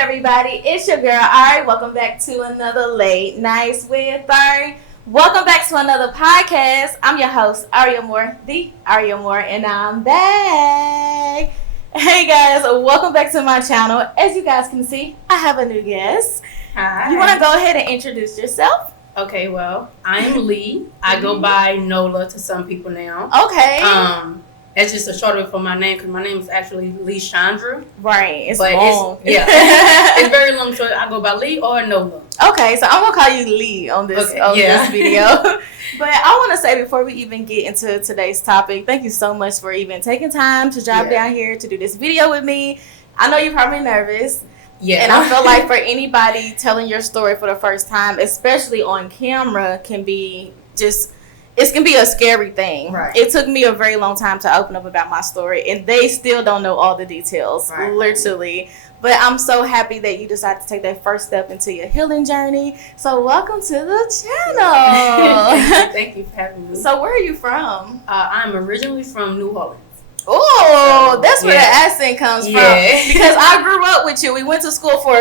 everybody? It's your girl, ARIE. Welcome back to another Late Nights with ARIE. Welcome back to another podcast. I'm your host, ARIE Amore, the ARIE Amore, and I'm back. Hey guys, welcome back to my channel. As you guys can see, I have a new guest. Hi. You want to go ahead and introduce yourself? Okay, well, I'm Lee. I go by Nola to some people now. Okay. That's just a shorter for my name because my name is actually Leeshinedra. Right. It's long. It's very long, so I go by Lee or Nola. Okay, so I'm gonna call you Lee on this this video. But I want to say before we even get into today's topic, thank you so much for even taking time to drive down here to do this video with me. I know you're probably nervous. Yeah. And I feel like for anybody telling your story for the first time, especially on camera, can be it can be a scary thing. Right. It took me a very long time to open up about my story, and they still don't know all the details, literally. But I'm so happy that you decided to take that first step into your healing journey. So welcome to the channel. Thank you for having me. So where are you from? I'm originally from New Orleans. Oh, so, that's where the accent comes from. Because I grew up with you. We went to school for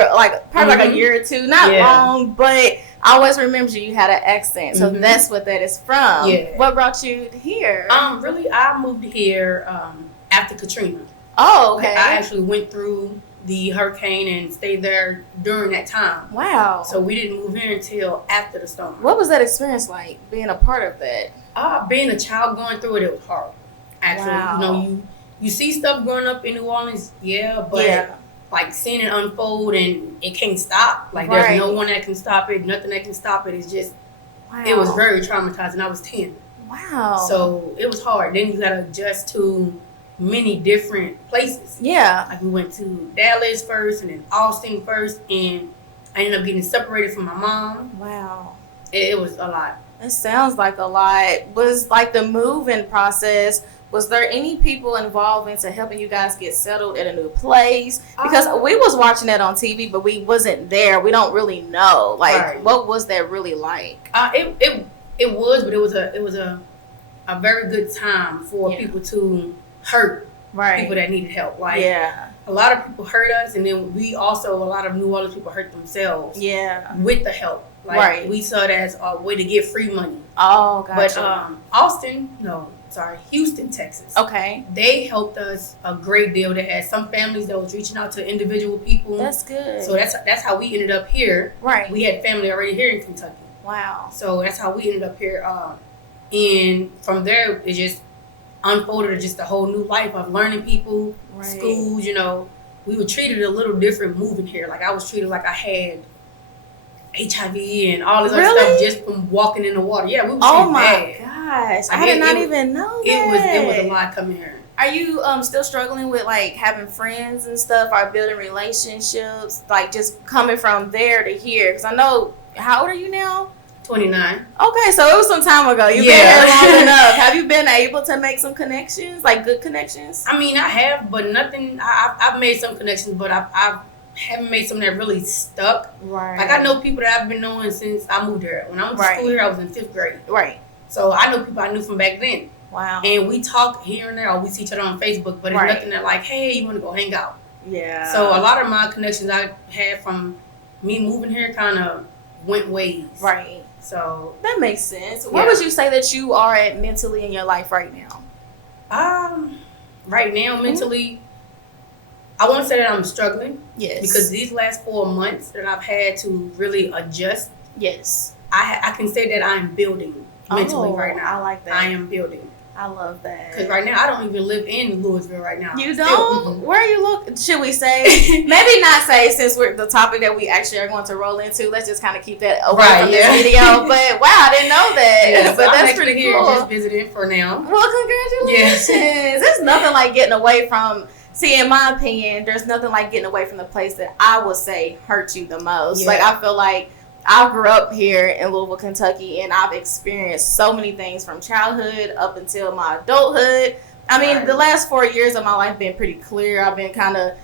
probably like a year or two. Not long, but I always remember you had an accent. So that's what that is from. Yeah. What brought you here? Really, I moved here after Katrina. Oh, okay. I actually went through the hurricane and stayed there during that time. Wow. So we didn't move here until after the storm. What was that experience like, being a part of that? Being a child going through it was hard. Actually, you see stuff growing up in New Orleans, but like seeing it unfold and it can't stop. Like there's no one that can stop it, nothing that can stop it. It's just, it was very traumatizing. I was 10. Wow. So it was hard. Then you got to adjust to many different places. Yeah. Like we went to Dallas first and then Austin first, and I ended up getting separated from my mom. Wow. It was a lot. It sounds like a lot. Was like the moving process, was there any people involved into helping you guys get settled at a new place? Because we was watching that on TV, but we wasn't there. We don't really know. Like, what was that really like? It was, but it was a very good time for people to hurt people that needed help. Like, a lot of people hurt us, and then a lot of New Orleans people hurt themselves. With the help. Like, we saw it as a way to get free money. Oh, gotcha. But Houston, Texas. Okay. They helped us a great deal. They had some families that was reaching out to individual people. That's good. So that's how we ended up here. Right. We had family already here in Kentucky. Wow. So that's how we ended up here. And from there, it just unfolded to just a whole new life of learning people, schools, We were treated a little different moving here. Like, I was treated like I had HIV and all this other stuff just from walking in the water. Yeah, we were treated bad. Gosh, I did not even know that. It was a lot coming here. Are you still struggling with like having friends and stuff, or building relationships, like just coming from there to here? Because I know, how old are you now? 29. Okay, so it was some time ago. You've been here long enough. Have you been able to make some connections, like good connections? I mean, I have, but nothing. I've made some connections, but I haven't made some that really stuck. Right. Like, I know people that I've been knowing since I moved here. When I went to school here, I was in 5th grade. Right. So I know people I knew from back then. Wow. And we talk here and there, or we see each other on Facebook, but it's nothing that like, hey, you want to go hang out? Yeah. So a lot of my connections I had from me moving here kind of went ways. Right. So that makes sense. Where would you say that you are at mentally in your life right now? Right now, mentally, I want to say that I'm struggling. Yes. Because these last 4 months that I've had to really adjust. Yes. I can say that I'm building mentally right now. I like that. I am building. I love that. Because right now, I don't even live in Louisville right now. You don't? Where are you should we say? Maybe not say, since we're the topic that we actually are going to roll into. Let's just kind of keep that away from this video. But wow, I didn't know that. Yeah, but that's pretty pretty here, cool. Just visiting for now. Well, congratulations. There's nothing like getting away from. See, in my opinion, there's nothing like getting away from the place that I would say hurt you the most. Like, I feel like I grew up here in Louisville, Kentucky, and I've experienced so many things from childhood up until my adulthood. I mean, the last 4 years of my life been pretty clear. I've been kind of,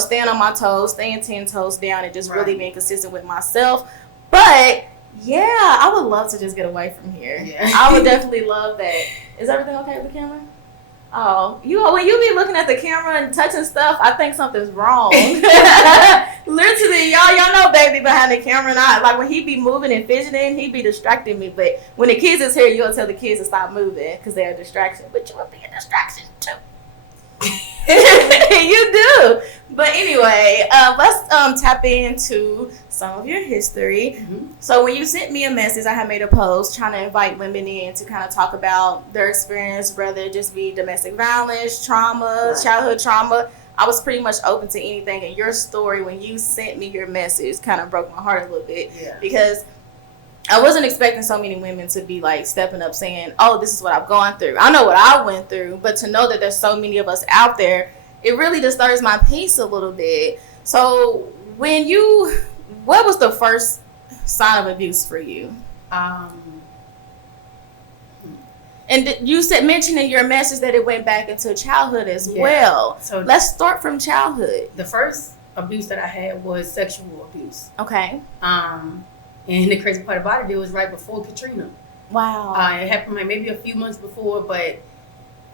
staying on my toes, staying 10 toes down, and just really being consistent with myself. But yeah, I would love to just get away from here. Yeah. I would definitely love that. Is everything okay with the camera? Oh, when you be looking at the camera and touching stuff, I think something's wrong. Literally, See, y'all know baby behind the camera, and like when he be moving and fidgeting, he be distracting me. But when the kids is here, you'll tell the kids to stop moving because they're a distraction. But you will be a distraction too. You do. But anyway, let's tap into some of your history. Mm-hmm. So when you sent me a message, I had made a post trying to invite women in to kind of talk about their experience, whether it just be domestic violence, trauma, childhood trauma. I was pretty much open to anything. And your story, when you sent me your message, kind of broke my heart a little bit. Yeah. Because I wasn't expecting so many women to be like stepping up saying, oh, this is what I've gone through. I know what I went through, but to know that there's so many of us out there, it really disturbs my peace a little bit. So what was the first sign of abuse for you? And you mentioned in your message that it went back into childhood as well. So let's start from childhood. The first abuse that I had was sexual abuse. Okay. And the crazy part about it was right before Katrina. Wow. It happened like maybe a few months before, but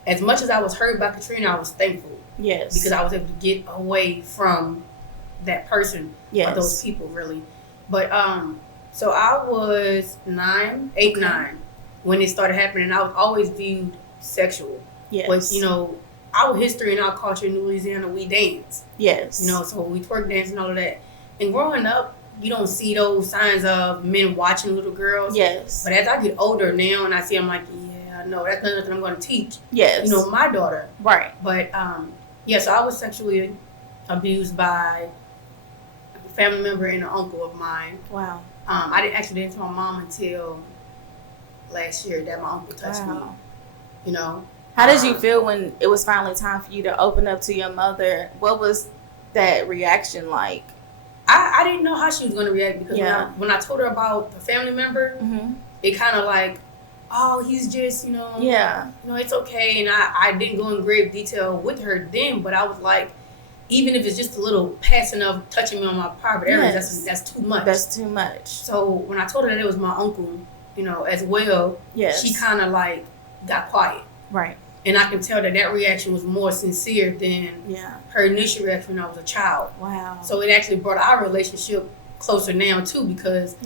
as much as I was hurt by Katrina, I was thankful. Yes. Because I was able to get away from that person. Yes. Or those people, really. But, so I was 9 when it started happening. I was always viewed sexual. Yes. But, our history and our culture in Louisiana, we dance. Yes. So we twerk dance and all of that. And growing up, you don't see those signs of men watching little girls. Yes. But as I get older now and I see, I'm like, yeah, no, that's not nothing I'm going to teach. Yes. My daughter. Right. But, so I was sexually abused by a family member and an uncle of mine. Wow. I didn't tell my mom until last year that my uncle touched me. How did you feel when it was finally time for you to open up to your mother? What was that reaction like? I didn't know how she was going to react because when I told her about the family member, mm-hmm. it kind of like, oh, he's just, it's okay. And I didn't go in grave detail with her then, but I was like, even if it's just a little passing of touching me on my private areas, that's too much. That's too much. So when I told her that it was my uncle, as well, she kind of like got quiet. Right. And I can tell that reaction was more sincere than her initial reaction when I was a child. Wow. So it actually brought our relationship closer now too, because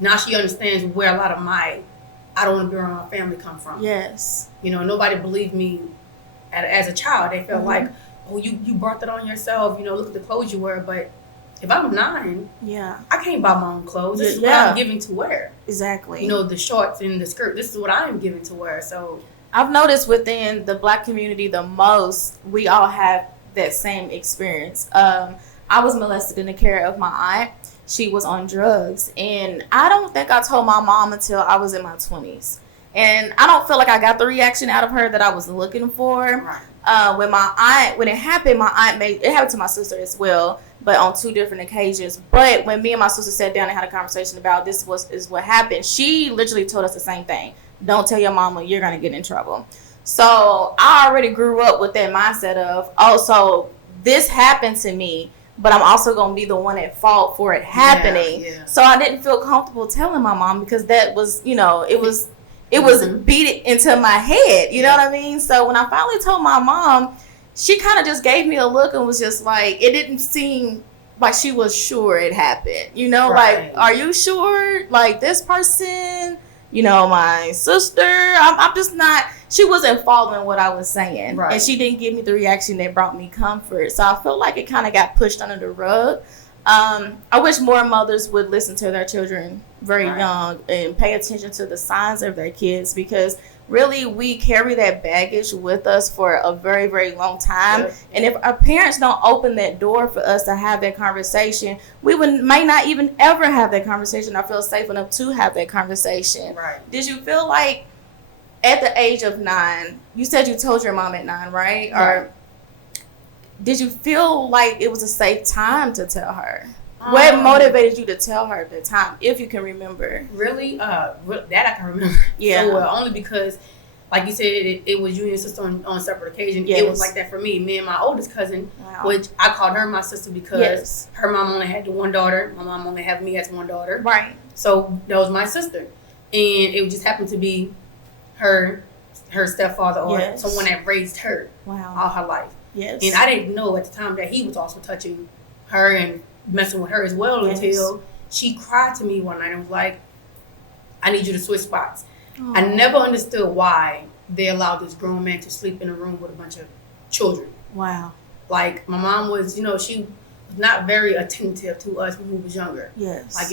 now she understands where a lot of I don't want to be around my family come from. Yes. Nobody believed me as a child. They felt like, oh, you brought that on yourself. Look at the clothes you wear. But if I'm 9, I can't buy my own clothes. This is what I'm giving to wear. Exactly. The shorts and the skirt. This is what I am giving to wear. So I've noticed within the Black community the most, we all have that same experience. I was molested in the care of my aunt. She was on drugs. And I don't think I told my mom until I was in my 20s. And I don't feel like I got the reaction out of her that I was looking for. Right. When it happened, it happened to my sister as well, but on 2 different occasions. But when me and my sister sat down and had a conversation about is what happened, she literally told us the same thing. Don't tell your mama, you're going to get in trouble. So I already grew up with that mindset of, so this happened to me, but I'm also going to be the one at fault for it happening. Yeah. So I didn't feel comfortable telling my mom because that was, it was beat into my head. You know what I mean? So when I finally told my mom, she kind of just gave me a look and was just like, it didn't seem like she was sure it happened. Like, are you sure? Like, this person, my sister, I'm just not, she wasn't following what I was saying. Right. And she didn't give me the reaction that brought me comfort. So I feel like it kind of got pushed under the rug. I wish more mothers would listen to their children very young and pay attention to the signs of their kids, because really we carry that baggage with us for a very, very long time. Yes. And if our parents don't open that door for us to have that conversation, we might not even ever have that conversation or feel safe enough to have that conversation. Right. Did you feel like at the age of 9, you said you told your mom at 9, right? Or did you feel like it was a safe time to tell her? What motivated you to tell her at the time, if you can remember? Really? That I can remember. Yeah. So only because, like you said, it was you and your sister on separate occasions. Yes. It was like that for me. Me and my oldest cousin, which I called her my sister because her mom only had the one daughter. My mom only had me as one daughter. Right. So that was my sister. And it just happened to be her stepfather or someone that raised her all her life. Yes. And I didn't know at the time that he was also touching her and messing with her as well until she cried to me one night and was like, I need you to switch spots. Aww. I never understood why they allowed this grown man to sleep in a room with a bunch of children. Wow. Like, my mom was, she was not very attentive to us when we was younger. Yes. Like,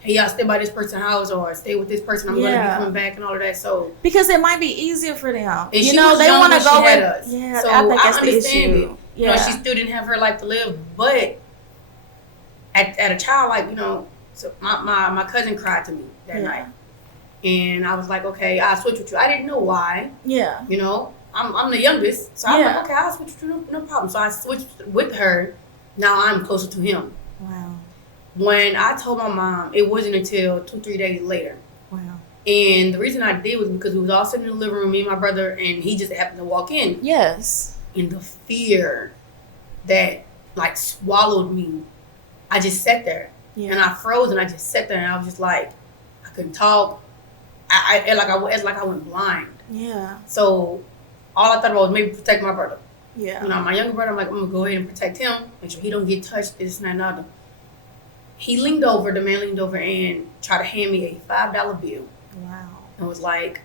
hey, y'all stay by this person's house or stay with this person. I'm going to be coming back and all of that. So because it might be easier for them. And they want to go with us. Yeah, so I think that's the issue. It. Yeah. She still didn't have her life to live, but at a child, like, so my cousin cried to me that night. And I was like, okay, I'll switch with you. I didn't know why. Yeah. I'm the youngest. So I'm like, okay, I'll switch with you, no problem. So I switched with her. Now I'm closer to him. Wow. When I told my mom, it wasn't until 2-3 days later. Wow. And the reason I did was because we was all sitting in the living room, me and my brother, and he just happened to walk in. Yes. And the fear that, like, swallowed me, I just sat there. Yeah. And I froze, and I just sat there, and I was just like, I couldn't talk. It's like I went blind. Yeah. So all I thought about was maybe protect my brother. Yeah. My younger brother, I'm like, I'm going to go ahead and protect him, make sure he don't get touched, this and that and other. The man leaned over and tried to hand me a $5 bill. Wow. And was like,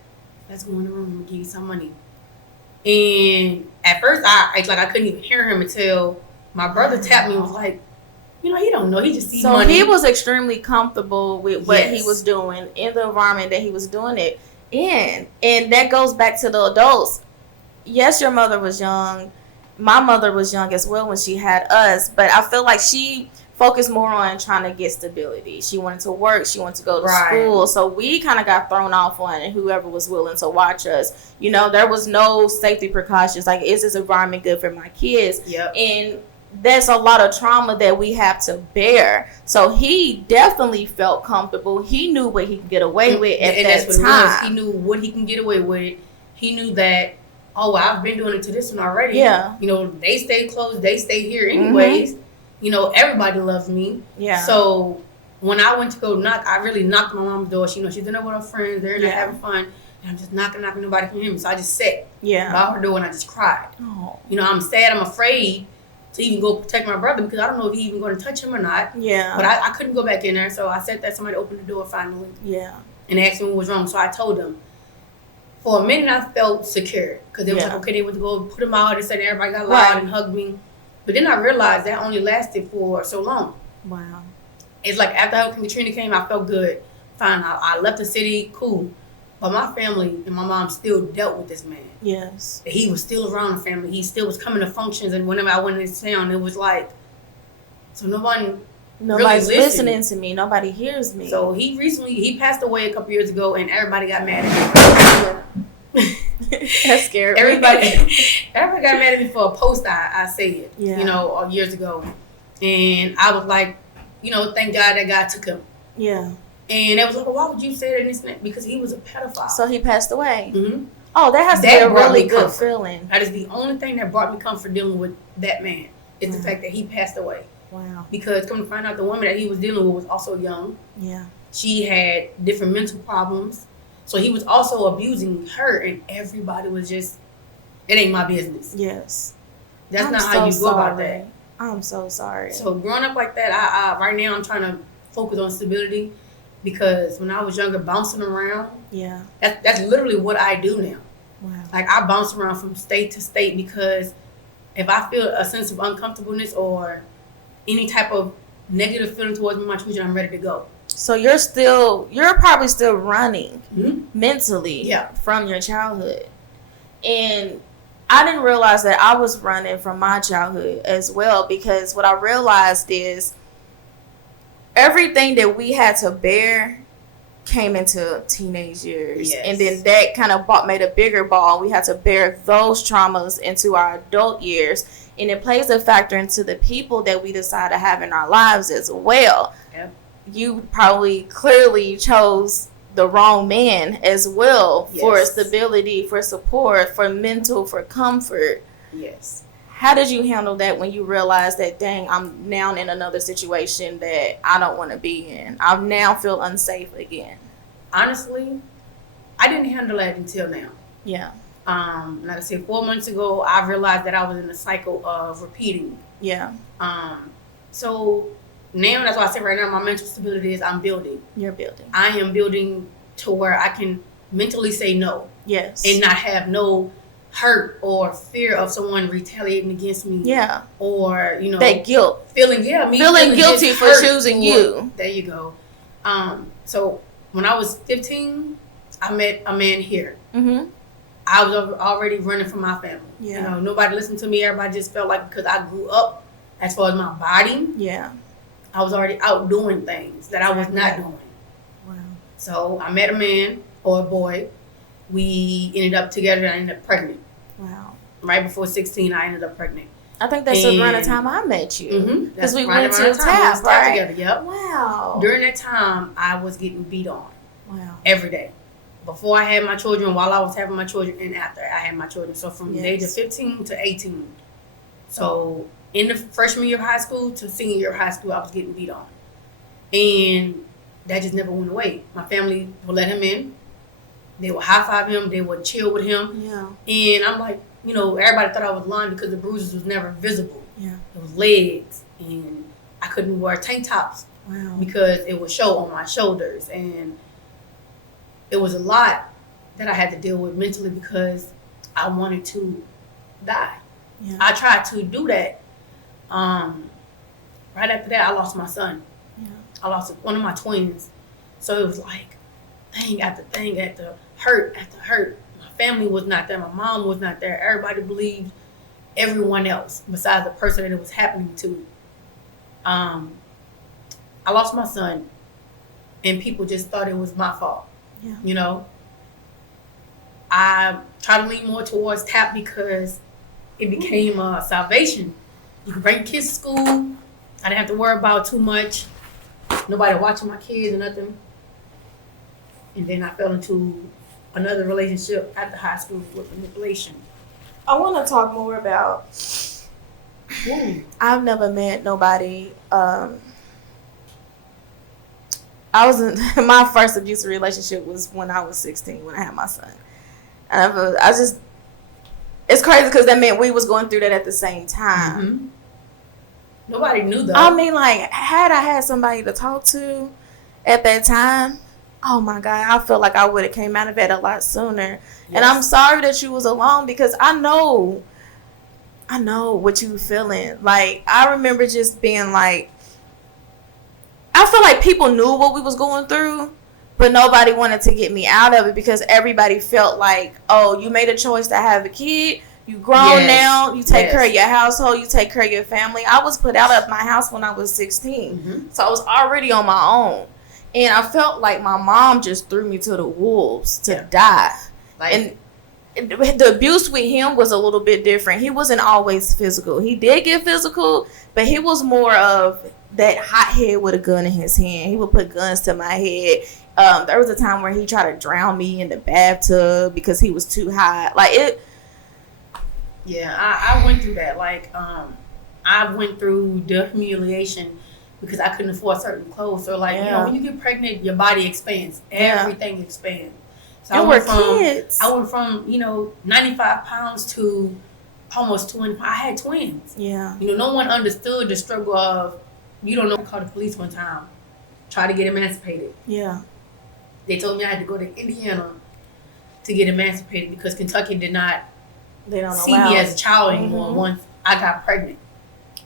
let's go in the room and give you some money. And at first, I couldn't even hear him until my brother tapped me and was like, he don't know. He just sees money. So he was extremely comfortable with what he was doing in the environment that he was doing it in. And that goes back to the adults. Yes, your mother was young. My mother was young as well when she had us. But I feel like she focused more on trying to get stability. She wanted to work. She wanted to go to school. So we kind of got thrown off on whoever was willing to watch us. There was no safety precautions. Like, is this environment good for my kids? Yep. And there's a lot of trauma that we have to bear. So he definitely felt comfortable. He knew what he could get away with at that time. He knew what he can get away with. He knew that, I've been doing it to this one already. Yeah. They stay close. They stay here anyways. Mm-hmm. Everybody loves me. Yeah. So when I went to go knock, I really knocked on my mom's door. She's in there with her friends. They're in there having fun. And I'm just knocking. Nobody can hear me. So I just sat by her door and I just cried. Oh. I'm sad. I'm afraid to even go protect my brother because I don't know if he's even going to touch him or not. Yeah. But I couldn't go back in there. So I said that somebody opened the door finally. Yeah. And asked me what was wrong. So I told them. For a minute, I felt secure because they was like, okay, they went to go put him out. They said everybody got loud and hugged me. But then I realized that only lasted for so long. Wow. It's like after Hurricane Katrina came, I felt good. Fine. I left the city, cool. But my family and my mom still dealt with this man. Yes. He was still around the family. He still was coming to functions. And whenever I went into town, it was like, so nobody's really listening to me. Nobody hears me. So he passed away a couple years ago and everybody got mad at him. That's scary. Everybody got mad at me for a post I said, years ago. And I was like, thank God that God took him. Yeah. And they was like, well, why would you say that? And this and that? Because he was a pedophile. So he passed away. Mm-hmm. Oh, that has to be a really good feeling. That is the only thing that brought me comfort dealing with that man. Is the fact that he passed away. Wow. Because come to find out, the woman that he was dealing with was also young. Yeah. She had different mental problems. So he was also abusing her, and everybody was just, it ain't my business. Yes. That's not how you go about that. I'm so sorry. So growing up like that, I right now I'm trying to focus on stability because when I was younger, bouncing around, that's literally what I do now. Wow. Like I bounce around from state to state because if I feel a sense of uncomfortableness or any type of negative feeling towards me, my children, I'm ready to go. So you're probably still running mentally from your childhood. And I didn't realize that I was running from my childhood as well, because what I realized is everything that we had to bear came into teenage years. Yes. And then that kind of made a bigger ball. We had to bear those traumas into our adult years. And it plays a factor into the people that we decide to have in our lives as well. Yep. You probably clearly chose the wrong man as well for stability, for support, for mental, for comfort. Yes. How did you handle that when you realized that, dang, I'm now in another situation that I don't want to be in? I now feel unsafe again. Honestly, I didn't handle that until now. Yeah. Like I said, 4 months ago, I realized that I was in a cycle of repeating. Yeah. So now, that's why I say right now, my mental stability is I'm building. You're building. I am building to where I can mentally say no. Yes. And not have no hurt or fear of someone retaliating against me. Yeah. Or, you know. That guilt. Feeling guilty for choosing you. There you go. So when I was 15, I met a man here. Mm-hmm. I was already running from my family. Yeah. You know, nobody listened to me. Everybody just felt like because I grew up as far as my body. Yeah. I was already out doing things that I was not doing. Wow. So I met a man or a boy. We ended up together and I ended up pregnant. Wow. Right before 16, I ended up pregnant. I think that's around the time I met you. Because we went to TAP, right? Together, yep. Wow. During that time, I was getting beat on. Wow. Every day. Before I had my children, while I was having my children, and after I had my children. So from the age of 15 to 18. So in the freshman year of high school to senior year of high school, I was getting beat on. And that just never went away. My family would let him in. They would high-five him. They would chill with him. Yeah. And I'm like, you know, everybody thought I was lying because the bruises was never visible. Yeah. It was legs. And I couldn't wear tank tops. Wow. Because it would show on my shoulders. And it was a lot that I had to deal with mentally because I wanted to die. Yeah. I tried to do that. Right after that, I lost my son. Yeah. I lost one of my twins. So it was like thing after thing after hurt after hurt. My family was not there. My mom was not there. Everybody believed everyone else besides the person that it was happening to. I lost my son, and people just thought it was my fault. Yeah. You know, I try to lean more towards TAP because it became salvation. You could bring kids to school. I didn't have to worry about too much. Nobody watching my kids or nothing. And then I fell into another relationship after high school with manipulation. I want to talk more about. I've never met nobody. I was in my first abusive relationship was when I was 16 when I had my son. And it's crazy because that meant we was going through that at the same time. Mm-hmm. Nobody knew though. I mean, like, had I had somebody to talk to at that time, oh my God, I feel like I would have came out of it a lot sooner. Yes. And I'm sorry that you was alone because I know what you were feeling. Like, I remember just being like, I feel like people knew what we was going through, but nobody wanted to get me out of it because everybody felt like, oh, you made a choice to have a kid. You grown now. You take care of your household. You take care of your family. I was put out of my house when I was 16. Mm-hmm. So I was already on my own. And I felt like my mom just threw me to the wolves to die. Like, and the abuse with him was a little bit different. He wasn't always physical. He did get physical, but he was more of that hothead with a gun in his hand. He would put guns to my head. There was a time where he tried to drown me in the bathtub because he was too hot. Like it. Yeah, I went through that. Like, I went through the humiliation because I couldn't afford certain clothes. So, like, you know, when you get pregnant, your body expands. Everything expands. So I went from, you know, 95 pounds to almost 20. I had twins. Yeah. You know, no one understood the struggle of, you don't know, I called the police one time, try to get emancipated. Yeah. They told me I had to go to Indiana to get emancipated because Kentucky did not see me as a child anymore once I got pregnant.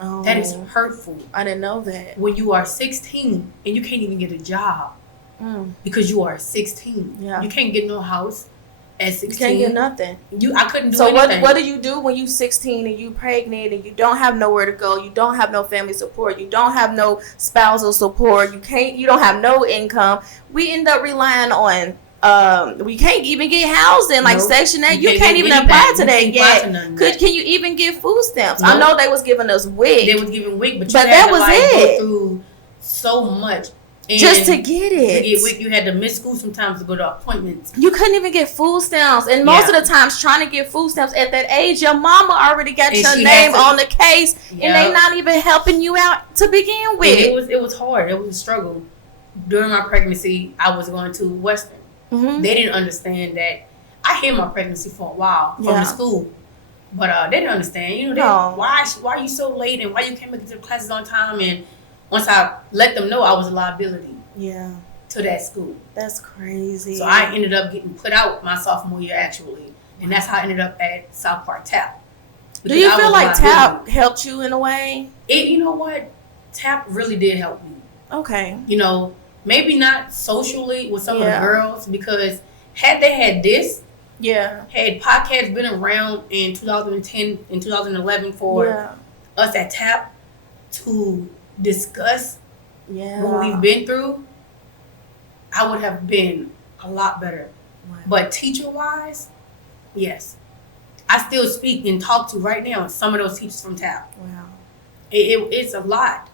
Oh. That is hurtful. I didn't know that. When you are 16 and you can't even get a job because you are 16. Yeah. You can't get no house at 16. You can't get nothing. I couldn't do anything. So what do you do when you 16 and you pregnant and you don't have nowhere to go? You don't have no family support. You don't have no spousal support. You don't have no income. We end up relying on we can't even get housing like Section 8. You can't even apply to that yet. Can you even get food stamps? Nope. I know they was giving us WIC. They was giving WIC, but that was it. Go through so much. And just to get it. To get WIC, you had to miss school sometimes to go to appointments. You couldn't even get food stamps. And most of the times trying to get food stamps at that age, your mama already got your name on the case and they not even helping you out to begin with. And it was hard. It was a struggle. During my pregnancy, I was going to Western. Mm-hmm. They didn't understand that. I hid my pregnancy for a while from the school. But they didn't understand. You know, why are you so late and why you can't make it to the classes on time and once I let them know I was a liability. Yeah. To that school. That's crazy. So I ended up getting put out my sophomore year actually, and that's how I ended up at South Park TAP. Do you feel like TAP helped you in a way? You know what? TAP really did help me. Okay. You know, maybe not socially with some of the girls, because had they had this, had podcasts been around in 2010 and 2011 for us at TAP to discuss what we've been through, I would have been a lot better. Wow. But teacher-wise, yes. I still speak and talk to right now some of those teachers from TAP. Wow. It's a lot.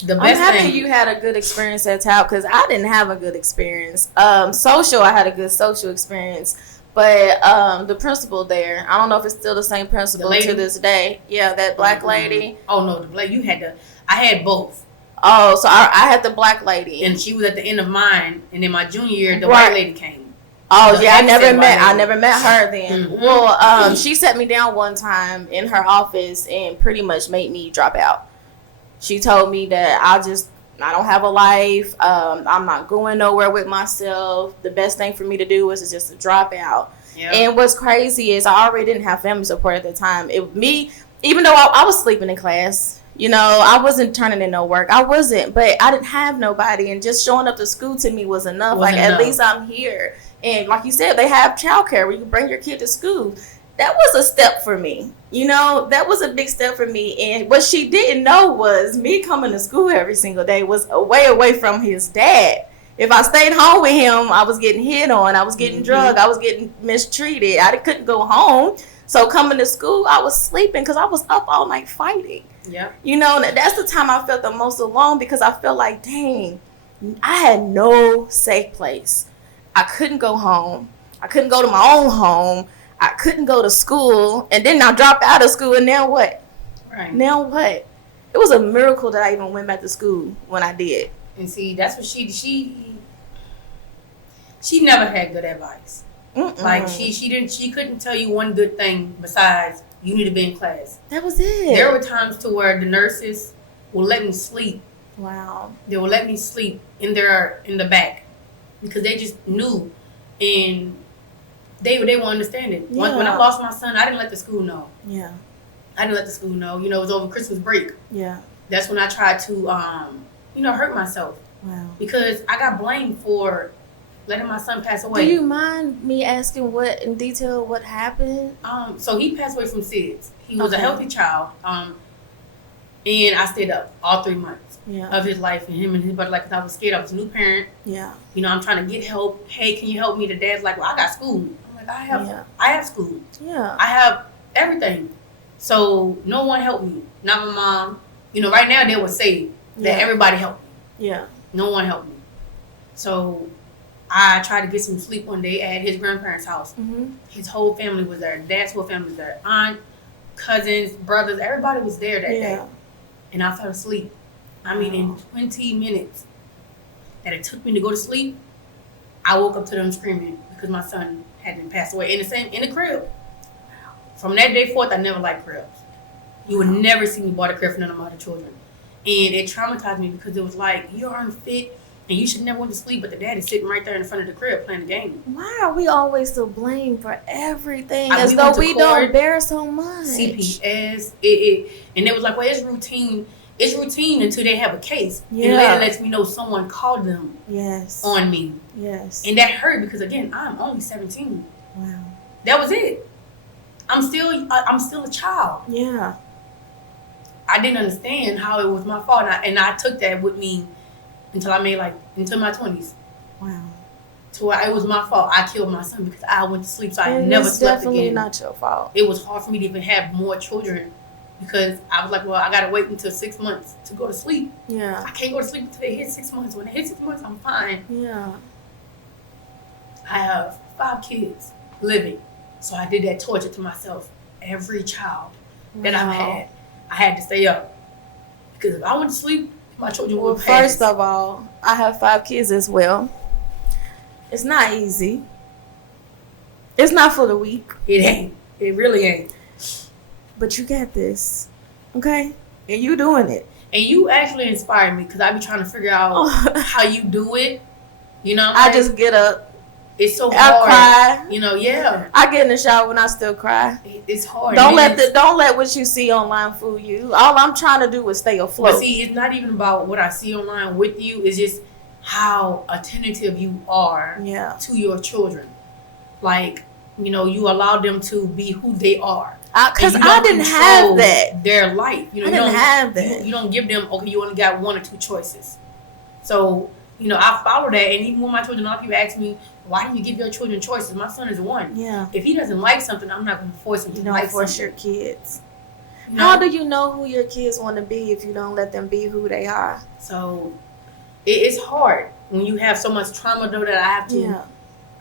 The best I'm happy you had a good experience at TAP because I didn't have a good experience. Social, I had a good social experience. But the principal there, I don't know if it's still the same principal to this day. Yeah, that black lady. Oh, no, the black, I had both. Oh, so I had the black lady. And she was at the end of mine. And in my junior year, the white lady came. Oh, yeah, I never met her then. Mm-hmm. Well, she sat me down one time in her office and pretty much made me drop out. She told me that I don't have a life. I'm not going nowhere with myself. The best thing for me to do was just to drop out. Yep. And what's crazy is I already didn't have family support at the time. Even though I was sleeping in class. You know, I wasn't turning in no work. I wasn't, but I didn't have nobody. And just showing up to school to me was enough. At least I'm here. And like you said, they have childcare where you can bring your kid to school. That was a step for me. You know, that was a big step for me. And what she didn't know was me coming to school every single day was away from his dad. If I stayed home with him, I was getting hit on. I was getting drugged. I was getting mistreated. I couldn't go home. So coming to school, I was sleeping because I was up all night fighting. Yeah. You know, that's the time I felt the most alone because I felt like, dang, I had no safe place. I couldn't go home. I couldn't go to my own home. I couldn't go to school. And then I dropped out of school, and now what? Right. Now what? It was a miracle that I even went back to school when I did. And see, that's what she never had good advice. Mm-mm. Like she couldn't tell you one good thing besides you need to be in class. That was it. There were times to where the nurses will let me sleep. Wow. They will let me sleep in the back because they just knew, and they won't understand it. Yeah. When I lost my son, I didn't let the school know. Yeah. I didn't let the school know. You know, it was over Christmas break. Yeah. That's when I tried to hurt myself. Wow. Because I got blamed for letting my son pass away. Do you mind me asking in detail what happened? So he passed away from SIDS. He was a healthy child. And I stayed up all 3 months of his life, and him and his brother, like, I was scared. I was a new parent. Yeah. You know, I'm trying to get help. Hey, can you help me? The dad's like, well, I got school. I'm like, I have school. Yeah. I have everything. So no one helped me. Not my mom. You know, right now they would say that everybody helped me. Yeah. No one helped me. So I tried to get some sleep one day at his grandparents' house. Mm-hmm. His whole family was there. Dad's whole family was there. Aunt, cousins, brothers, everybody was there that day. And I fell asleep. I mean, in 20 minutes that it took me to go to sleep, I woke up to them screaming because my son had passed away in the crib. From that day forth, I never liked cribs. You would never see me bought a crib for none of my other children. And it traumatized me because it was like, you're unfit. And you should never went to sleep, but the dad is sitting right there in front of the crib playing the game. Why are we always to blame for everything? As though we don't bear so much. CPS, and it was like, well, it's routine. It's routine until they have a case. Yeah. And later lets me know someone called them on me. Yes. And that hurt because, again, I'm only 17. Wow. That was it. I'm still a child. Yeah. I didn't understand how it was my fault, and I took that with me until until my 20s. Wow. To where it was my fault. I killed my son because I went to sleep, so I never slept again. It's definitely not your fault. It was hard for me to even have more children because I was like, well, I got to wait until 6 months to go to sleep. Yeah. I can't go to sleep until they hit 6 months. When they hit 6 months, I'm fine. Yeah. I have 5 kids living, so I did that torture to myself. Every child that I've had, I had to stay up because if I went to sleep, my children will pass. First of all, I have 5 kids as well. It's not easy. It's not for the weak. It ain't. It really ain't. But you got this. Okay? And you doing it. And you actually inspired me because I be trying to figure out how you do it. You know, I just get up. It's so I hard. cry. You know, yeah. I get in the shower when I still cry. It's hard. Don't let what you see online fool you. All I'm trying to do is stay afloat. But see, it's not even about what I see online with you. It's just how attentive you are to your children. Like, you know, you allow them to be who they are. Because I didn't have that. Their life. You know, I didn't have that. You don't give them, okay, you only got 1 or 2 choices. So, you know, I follow that. And even when my children, a lot of people ask me, why do you give your children choices? My son is 1. Yeah. If he doesn't like something, I'm not going to force him to like something. You don't force your kids. You know? How do you know who your kids want to be if you don't let them be who they are? So, it's hard when you have so much trauma, though, that I have to,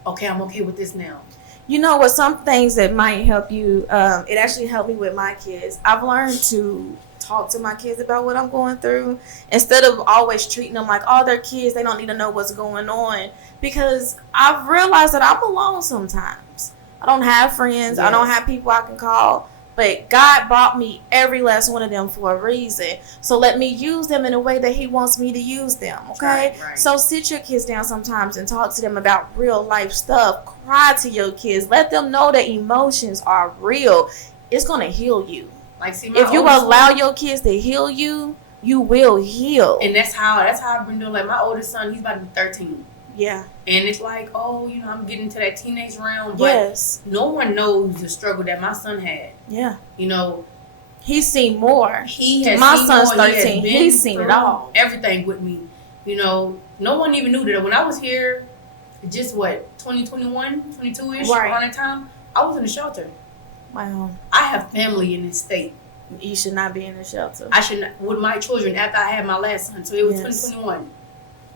okay, I'm okay with this now. You know what? Some things that might help you, it actually helped me with my kids. I've learned to talk to my kids about what I'm going through instead of always treating them like, oh, they're kids, they don't need to know what's going on. Because I've realized that I'm alone sometimes. I don't have friends. Yes. I don't have people I can call. But God brought me every last one of them for a reason. So let me use them in a way that He wants me to use them, okay? Right. So sit your kids down sometimes and talk to them about real life stuff. Cry to your kids. Let them know that emotions are real. It's going to heal you. Like, see, if you allow your kids to heal you, you will heal. And that's how I've been doing. Like, my oldest son, he's about to be 13. Yeah. And it's like, oh, you know, I'm getting to that teenage realm. But no one knows the struggle that my son had. Yeah. You know. He's seen more. My son's 13. He's seen it all. Everything with me. You know, no one even knew that when I was here, just 2021, 22-ish, around that time, I was in the shelter. Wow. I have family in this state. You should not be in the shelter. I should not, with my children after I had my last son. So it was 2021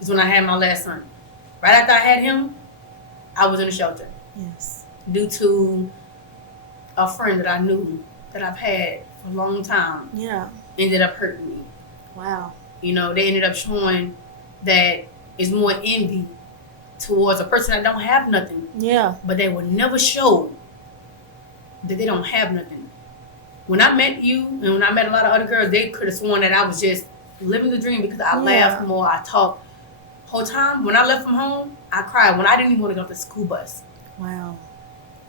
is when I had my last son. Right after I had him, I was in the shelter. Yes. Due to a friend that I knew that I've had for a long time. Yeah. Ended up hurting me. Wow. You know, they ended up showing that it's more envy towards a person that don't have nothing. Yeah. But they would never show that they don't have nothing. When I met you and when I met a lot of other girls, they could have sworn that I was just living the dream because I laughed more, I talked. Whole time, when I left from home, I cried when I didn't even want to go to the school bus. Wow.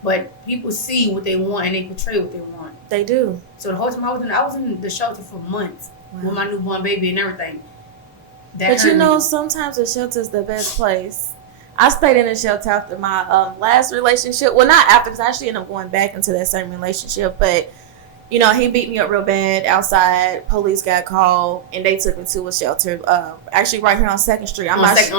But people see what they want and they portray what they want. They do. So the whole time I was in the shelter for months with my newborn baby and everything. But you know, sometimes the shelter is the best place. I stayed in the shelter after my last relationship. Well, not after, because I actually ended up going back into that same relationship. But, you know, he beat me up real bad outside. Police got called, and they took me to a shelter. Actually, right here on 2nd Street. On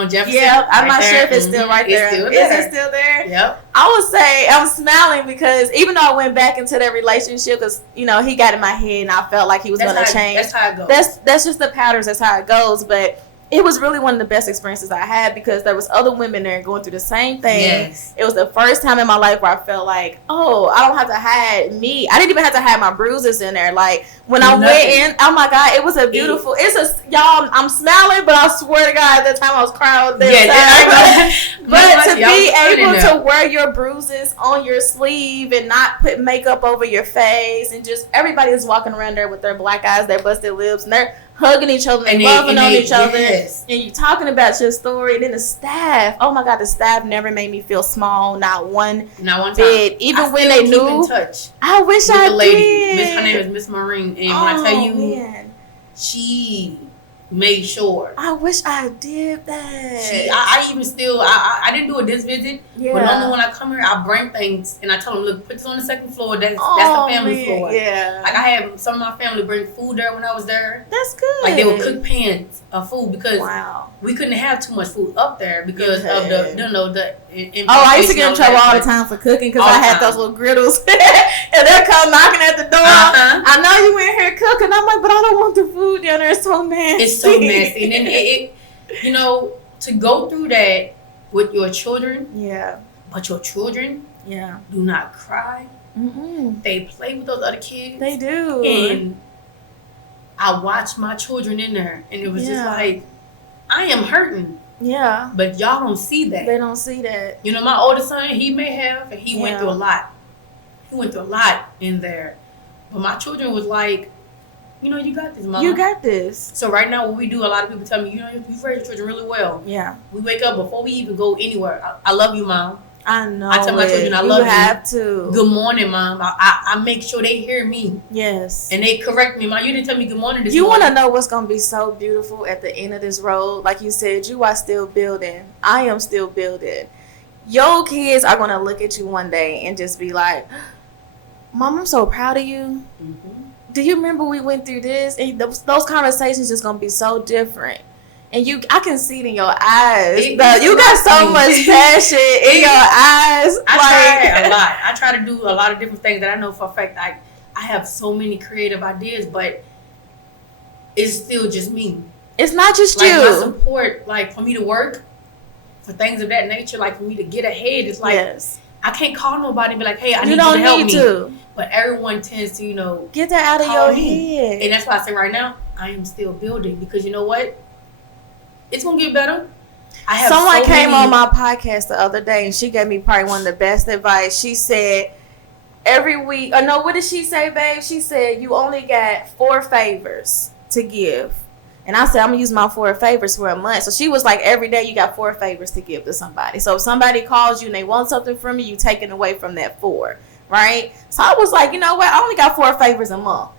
Jefferson? Yeah, I'm not there. sure if it's still right there. Still Is it still there? Yep. I would say I'm smiling because even though I went back into that relationship, because, you know, he got in my head, and I felt like he was going to change. That's how it goes. That's just the patterns. That's how it goes. But it was really one of the best experiences I had because there was other women there going through the same thing. Yes. It was the first time in my life where I felt like, oh, I don't have to hide me. I didn't even have to hide my bruises in there. Like when I went in, oh my God, it was a beautiful. Y'all, I'm smiling, but I swear to God, at the time I was crying. But to be able to wear your bruises on your sleeve and not put makeup over your face, and just everybody is walking around there with their black eyes, their busted lips, and they're hugging each other and loving on each other. Yes. And you talking about your story. And then the staff, oh my God, the staff never made me feel small, not one bit. Time. Even when they knew. In touch I wish I did. Her name is Miss Maureen. And when I tell you, she made sure. I wish I did that. I even still, I didn't do this visit. Yeah. But normally when I come here, I bring things and I tell them, look, put this on the 2nd floor. That's the family floor. Yeah. Like I had some of my family bring food there when I was there. That's good. Like they would cook pans of food because we couldn't have too much food up there because of the I used to get in trouble all the time for cooking because I had those little griddles and they'll come knocking at the door. I know you in here cooking. I'm like, but I don't want the food down there. It's so nasty. It's so nasty. And then it you know, to go through that with your children. Yeah. But your children do not cry. Mm-mm. They play with those other kids. They do. And I watched my children in there and it was just like, I am hurting. Yeah. But y'all don't see that. They don't see that. You know, my oldest son, he may have, and he went through a lot. He went through a lot in there. But my children was like, you know, you got this, Mom. You got this. So right now, what we do, a lot of people tell me, you know, you've raised your children really well. Yeah. We wake up before we even go anywhere. I love you, Mom. I know. I tell my children I love you. You have to. Good morning, Mom. I make sure they hear me. Yes. And they correct me, Mom. You didn't tell me good morning this morning. You want to know what's going to be so beautiful at the end of this road? Like you said, you are still building. I am still building. Your kids are going to look at you one day and just be like, Mom, I'm so proud of you. Mm-hmm. Do you remember we went through this? And those conversations just going to be so different. And I can see it in your eyes. You got so much passion in your eyes. I try a lot. I try to do a lot of different things that I know for a fact. I have so many creative ideas, but it's still just me. It's not just like you. My support, like for me to work, for things of that nature, like for me to get ahead, it's like I can't call nobody and be like, hey, I need you to help me. But everyone tends to, you know, get that out of your head. And that's why I say right now, I am still building because you know what? It's going to get better. Someone came on my podcast the other day and she gave me probably one of the best advice. She said, every week, what did she say, babe? She said, you only got 4 favors to give. And I said, I'm going to use my 4 favors for a month. So she was like, every day you got 4 favors to give to somebody. So if somebody calls you and they want something from you, taking away from that 4, right? So I was like, you know what? I only got 4 favors a month.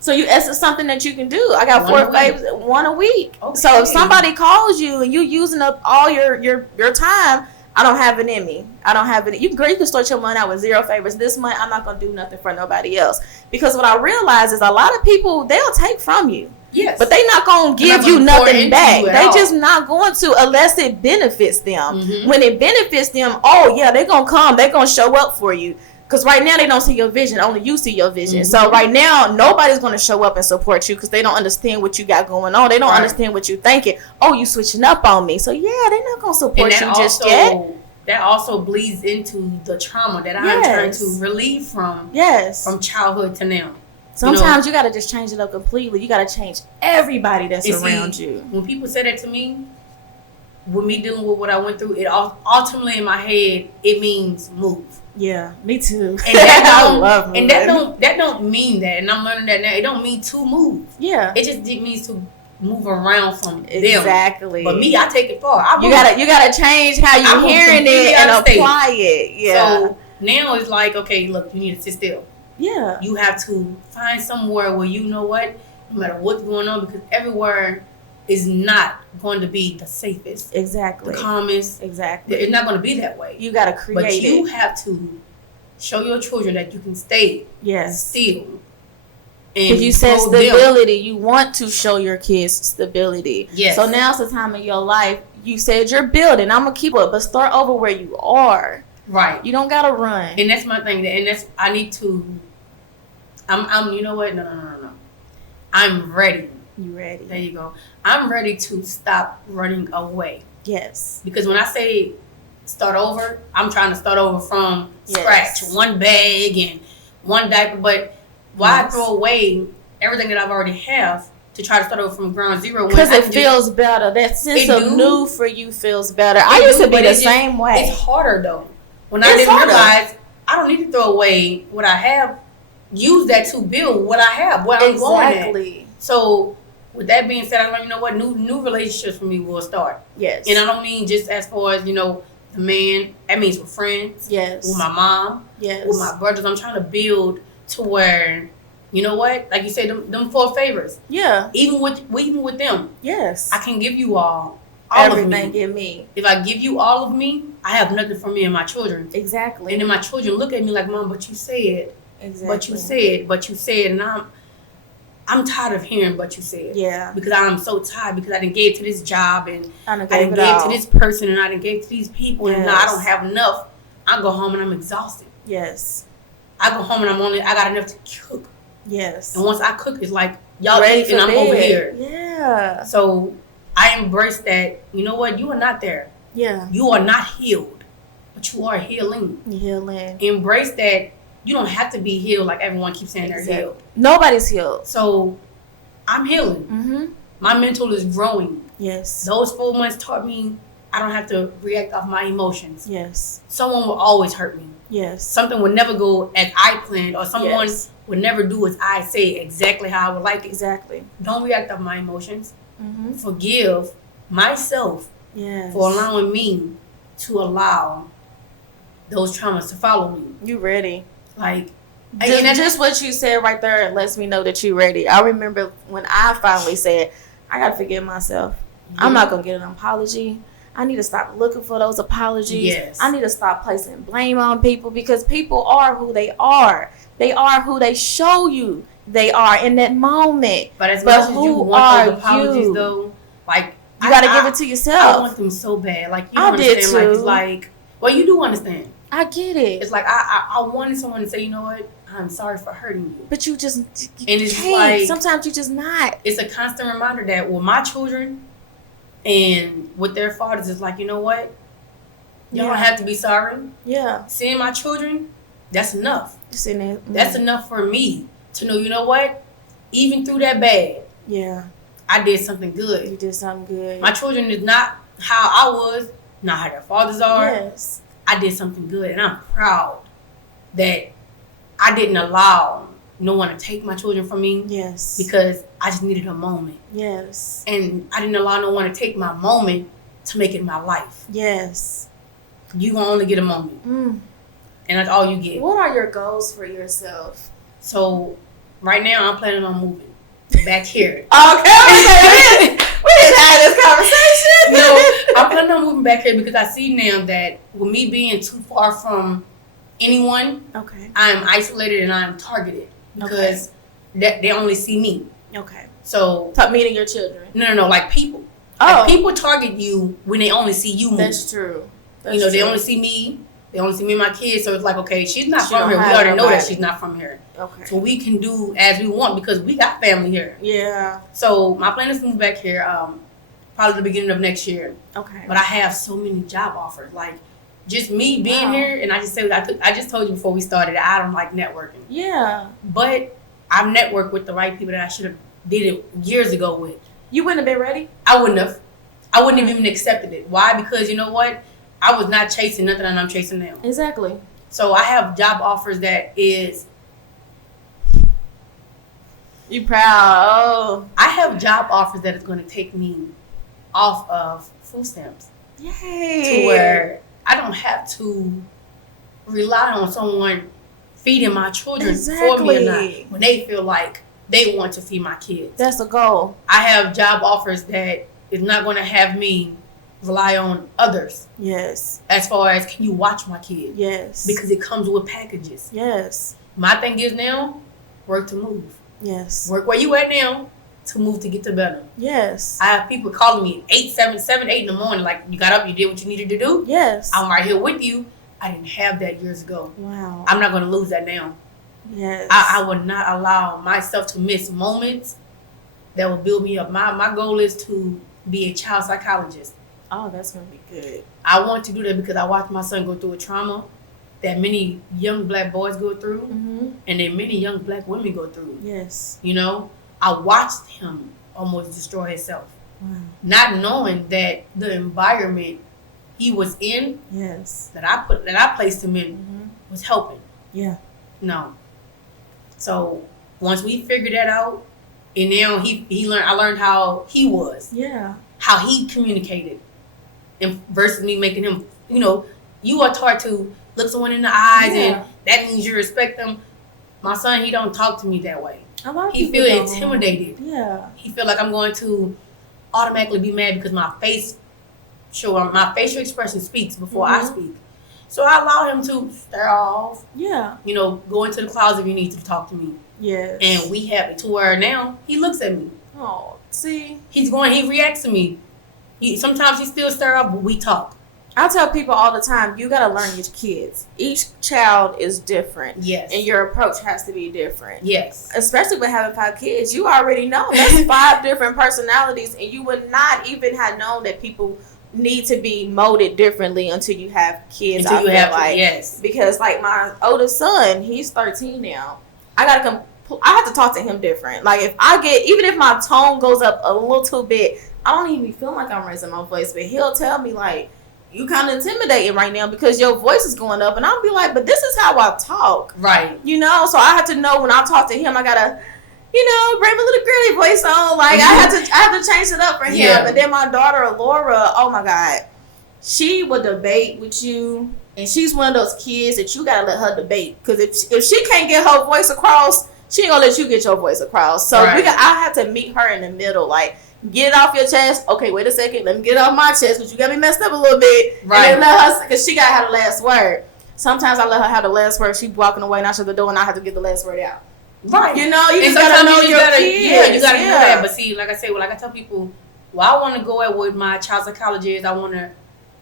So it's something that you can do. I got 4 favors, 1 a week. Okay. So if somebody calls you and you using up all your time, I don't have it in me. I don't have it. You can start your month out with 0 favors. This month, I'm not going to do nothing for nobody else. Because what I realize is a lot of people, they'll take from you. Yes. But they not going to give you nothing back. They just not going to unless it benefits them. Mm-hmm. When it benefits them, they're going to come. They're going to show up for you. Because right now they don't see your vision. Only you see your vision. Mm-hmm. So right now, nobody's going to show up and support you because they don't understand what you got going on. They don't understand what you're thinking. Oh, you switching up on me. So, yeah, they're not going to support you just yet. That also bleeds into the trauma that I'm trying to relieve from. Yes. From childhood to now. Sometimes you got to just change it up completely. You got to change everybody that's around you. When people say that to me, with me dealing with what I went through, it ultimately in my head, it means move. Yeah, me too. And that I love moving. And that don't mean that. And I'm learning that now. It don't mean to move. Yeah. It means to move around from them. Exactly. But me, I take it far. You gotta change how you're hearing it and apply it. Yeah. So now it's like, okay, look, you need to sit still. Yeah. You have to find somewhere where you know what, no matter what's going on, because everywhere is not going to be the safest. Exactly. The calmest. Exactly. It's not going to be that way. You got to create it. But you have to show your children that you can stay still. Because you said stability. You want to show your kids stability. Yes. So now's the time in your life. You said you're building. I'm going to keep up. But start over where you are. Right. You don't got to run. And that's my thing. And I need to. I'm you know what? No. I'm ready. You ready? There you go. I'm ready to stop running away. Yes. Because when I say start over, I'm trying to start over from scratch. 1 bag and 1 diaper. But why throw away everything that I've already have to try to start over from ground zero? Because it feels better. That sense of new for you feels better. I used to be the same way. It's harder though. When I didn't realize I don't need to throw away what I have. Use that to build what I have, where I'm going at. So with that being said, I learned, you know what, new relationships for me will start. Yes. And I don't mean just as far as, you know, the man. That means with friends. Yes. With my mom. Yes. With my brothers. I'm trying to build to where, you know what, like you said, them 4 favors. Yeah. Even with them. Yes. I can give you all everything of me. Give me. If I give you all of me, I have nothing for me and my children. Exactly. And then my children look at me like, Mom, but you said. Exactly. But you said, and I'm tired of hearing but you said. Yeah. Because I'm so tired because I didn't give to this job and I didn't give to this person and I didn't give to these people and now I don't have enough. I go home and I'm exhausted. Yes. I go home and I got enough to cook. Yes. And once I cook, it's like y'all eat and I'm over here. Yeah. So I embrace that. You know what? You are not there. Yeah. You are not healed, but you are healing. Healing. Embrace that. You don't have to be healed like everyone keeps saying they're healed. Nobody's healed. So, I'm healing. Mm-hmm. My mental is growing. Yes. Those 4 months taught me I don't have to react off my emotions. Yes. Someone will always hurt me. Yes. Something would never go as I planned, or someone would never do as I say exactly how I would like it. Exactly. Don't react off my emotions. Forgive myself for allowing me to allow those traumas to follow me. You ready? Like, just what you said right there lets me know that you ready. I remember when I finally said, I got to forgive myself. I'm not going to get an apology. I need to stop looking for those apologies. Yes. I need to stop placing blame on people, because people are who they are. They are who they show you they are in that moment. But as much as you want those apologies, though, like, you got to give it to yourself. I want them so bad. Like, you don't understand. Like, it's like, well, you do understand. I get it. It's like, I wanted someone to say, you know what? I'm sorry for hurting you. But you just, and it's like, sometimes you just not. It's a constant reminder that with my children and with their fathers, it's like, you know what? Y'all don't have to be sorry. Yeah. Seeing my children, that's enough. Seeing it. That's enough for me to know, you know what? Even through that bad, I did something good. You did something good. My children is not how I was, not how their fathers are. Yes. I did something good, and I'm proud that I didn't allow no one to take my children from me. Yes. Because I just needed a moment. Yes. And I didn't allow no one to take my moment to make it my life. Yes. You gonna only get a moment. And that's all you get. What are your goals for yourself? So right now I'm planning on moving back here. Okay. We didn't have this conversation. No, I'm planning on moving back here because I see now that with me being too far from anyone, I'm isolated and I'm targeted because they only see me. Okay. So meeting your children. No, like people. Like people target you when they only see you move. That's true. They only see me. They only see me and my kids. So it's like, okay, she's not from here. We already know that she's not from here. Okay. So we can do as we want because we got family here. Yeah. So my plan is to move back here probably the beginning of next year. Okay. But I have so many job offers. Like, just me being here, and I just told you before we started, I don't like networking. Yeah. But I've networked with the right people that I should have did it years ago with. You wouldn't have been ready? I wouldn't have. I wouldn't have even accepted it. Why? Because you know what? I was not chasing nothing that I'm chasing now. Exactly. So I have job offers that is... You proud? I have job offers that is going to take me off of food stamps. Yay! To where I don't have to rely on someone feeding my children for me or not when they feel like they want to feed my kids. That's the goal. I have job offers that is not going to have me rely on others. Yes. As far as, can you watch my kids? Yes. Because it comes with packages. Yes. My thing is now, work to move. Yes. Work where you at now to move to get to better. Yes. I have people calling me 8 in the morning, like, you got up, you did what you needed to do? Yes. I'm right here with you. I didn't have that years ago. Wow. I'm not going to lose that now. Yes. I would not allow myself to miss moments that will build me up. My goal is to be a child psychologist. Oh, that's going to be good. I want to do that because I watched my son go through a trauma that many young black boys go through, and that many young black women go through. Yes. You know, I watched him almost destroy himself. Wow. Not knowing that the environment he was in, that I placed him in, was helping. Yeah. No. So once we figured that out, and now I learned how he was. Yeah. How he communicated. And versus me making him, you are taught to look someone in the eyes and that means you respect them. My son, he don't talk to me that way. He feel intimidated. Yeah. He feel like I'm going to automatically be mad because my facial expression speaks before I speak. So I allow him to stare off. Yeah. Go into the closet if you need to talk to me. Yes. And we have it to where now he looks at me. Oh, see? He reacts to me. Sometimes he still stare off, but we talk. I tell people all the time, you got to learn your kids. Each child is different. Yes. And your approach has to be different. Yes. Especially with having 5 kids. You already know that's 5 different personalities, and you would not even have known that people need to be molded differently until you have kids. Yes. Because like my oldest son, he's 13 now. I have to talk to him different. Like even if my tone goes up a little bit, I don't even feel like I'm raising my voice, but he'll tell me like, you kind of intimidating right now because your voice is going up, and I'll be like, but this is how I talk, right? You know, so I have to know when I talk to him, I gotta, you know, bring my little girly voice on. Like I have to change it up for him. Yeah. But then my daughter Laura, oh my God, she would debate with you, and she's one of those kids that you gotta let her debate because if she can't get her voice across, she ain't gonna let you get your voice across. So I have to meet her in the middle, like. Get it off your chest. Okay, wait a second. Let me get it off my chest because you got me messed up a little bit. Right. And then let her, because she got to have the last word. Sometimes I let her have the last word. She walking away and I shut the door and I have to get the last word out. Right. You know, you just got to know your kids. Yeah, you got to know that. But see, like I say, like I tell people, I want to go at what my child's psychology is. I want to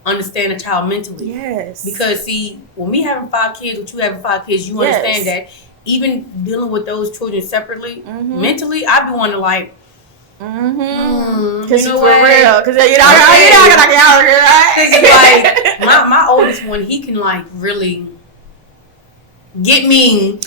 understand a child mentally. Yes. Because see, when me having 5 kids, with you having 5 kids, you understand that even dealing with those children separately, mentally, I be wanting to like, because you know for real, because you know, like my oldest one, he can like really get me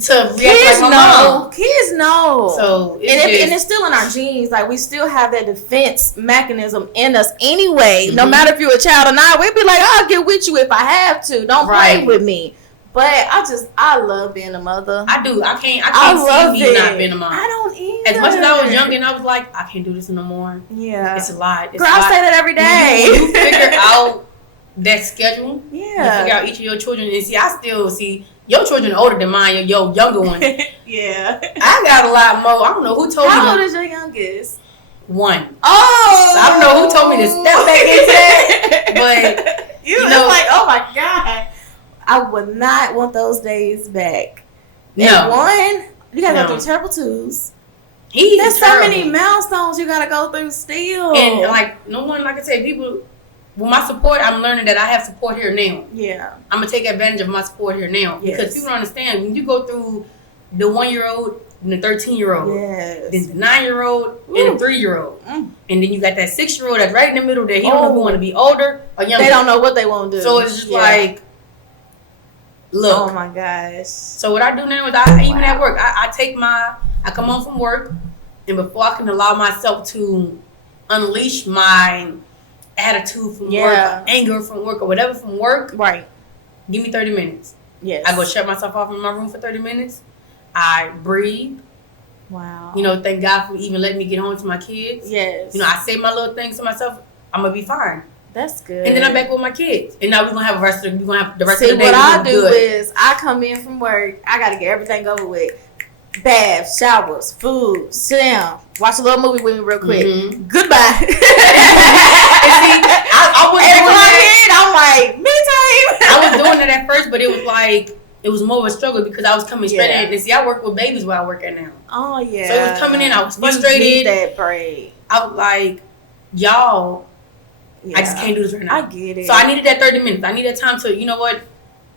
to react like my mom. Kids know. So and it's still in our genes. Like we still have that defense mechanism in us anyway. No matter if you're a child or not, we'd be like, I'll get with you if I have to. Don't play with me. But I love being a mother. I do. I can't see me not being a mom. I don't either. As much as I was young and I was like, I can't do this no more. Yeah. It's a lot. Girl, I say that every day. When you figure out that schedule, you figure out each of your children, and see, I still see your children are older than mine, your younger one. Yeah. I got a lot more. I don't know who told me. How old is your youngest? 1. Oh. So I don't know who told me to step back into that. But you know, like, oh my God. I would not want those days back. No. And 1, you gotta go through terrible 2s. There's so many milestones you gotta go through still. And like no one, like I said, people with my support, I'm learning that I have support here now. Yeah. I'm gonna take advantage of my support here now. Because people don't understand when you go through the 1-year-old and the 13-year-old, then the 9-year-old and the 3-year-old. And then you got that 6-year-old that's right in the middle there. He don't know if he wanna be older or younger. They don't know what they wanna do. So it's just like, look. Oh my gosh. So what I do now is even at work, I come home from work, and before I can allow myself to unleash my attitude from work, or anger from work, or whatever from work, give me 30 minutes. Yes. I go shut myself off in my room for 30 minutes. I breathe. Wow. You know, thank God for even letting me get home to my kids. Yes. You know, I say my little things to myself. I'm gonna be fine. That's good. And then I'm back with my kids. And now we're gonna have the rest of the day. What I do is I come in from work, I gotta get everything over with. Baths, showers, food, sit down, watch a little movie with me real quick. Goodbye. And see, I was doing that. I'm like, me time. I was doing that at first, but it was like it was more of a struggle because I was coming straight in. And see, I work with babies where I work at now. Oh yeah. So it was coming in. I was frustrated. You need that break. I was like, y'all, I just can't do this right now. I get it. So I needed that 30 minutes. I needed time to, you know what?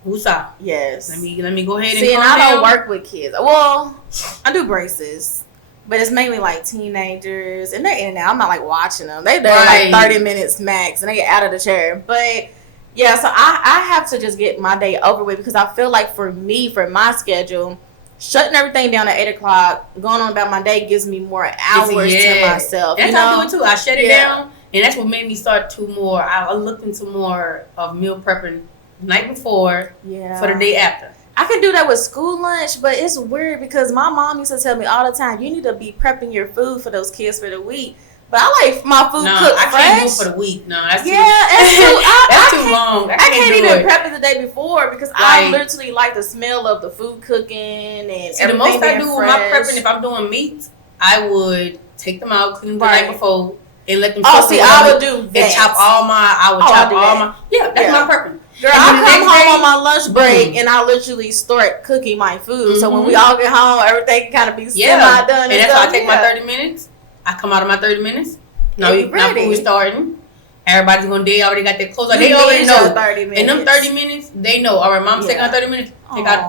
Woosah. Yes. Let me go ahead and see, and I don't work with kids. Well, I do braces, but it's mainly like teenagers, and they're in and out. I'm not like watching them. They're there like 30 minutes max, and they get out of the chair. But yeah, so I have to just get my day over with because I feel like for me, for my schedule, shutting everything down at 8 o'clock, going on about my day gives me more hours to myself. That's how I do it too. I shut it down, and that's what made me start to more. I looked into more of meal prepping the night before for the day after. I can do that with school lunch, but it's weird because my mom used to tell me all the time, you need to be prepping your food for those kids for the week. But I like my food cooked fresh. I can't do it for the week. No, that's too long. I can't even prep it the day before because I literally like the smell of the food cooking and everything. The most I do with my prepping, if I'm doing meat, I would take them out, clean them the night before, and let them. I would do that. And chop all my. Yeah, that's my prepping. Girl, I come home on my lunch break and I literally start cooking my food. So when we all get home, everything can kind of be semi-done. And that's why I take my 30 minutes. I come out of my 30 minutes. Now food starting. Everybody's gonna they already got their clothes on. They already know. 30 minutes. In them 30 minutes, they know. All right, mom's taking out 30 minutes.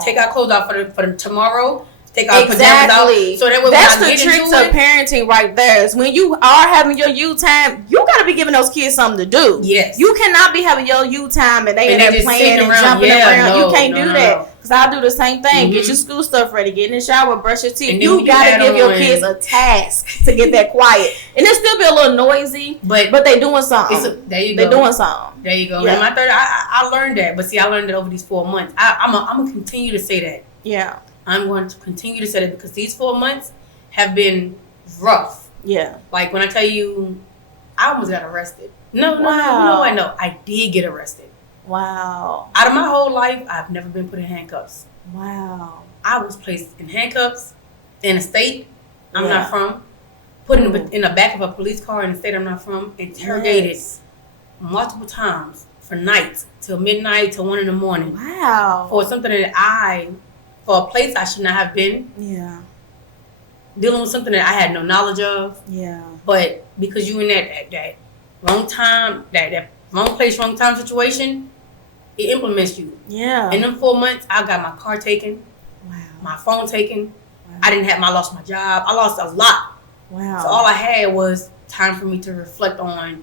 Take our clothes out for the tomorrow. Take our pajamas out. So that's the trick to parenting right there. Is when you are having your you time, you gotta be giving those kids something to do. Yes. You cannot be having your you time and they in there playing and jumping around. You can't do that. Because I'll do the same thing. Get your school stuff ready. Get in the shower. Brush your teeth. You got to give your kids a task to get that quiet. And it still be a little noisy, but they doing something. There you go. They doing something. There you go. Yeah. And my third, I learned that. But see, I learned it over these 4 months. I'm going to continue to say that. Yeah. I'm going to continue to say that because these 4 months have been rough. Yeah. Like when I tell you, I almost got arrested. No, I did get arrested. Wow. Out of my whole life, I've never been put in handcuffs. Wow. I was placed in handcuffs in a state I'm not from, put in the back of a police car in a state I'm not from, interrogated multiple times for nights till midnight till 1 a.m. Wow. For something that for a place I should not have been. Yeah. Dealing with something that I had no knowledge of. Yeah. But because you in that wrong time, that wrong place, wrong time situation, it implements you. Yeah. In them 4 months, I got my car taken. Wow. My phone taken. Wow. I lost my job. I lost a lot. Wow. So all I had was time for me to reflect on.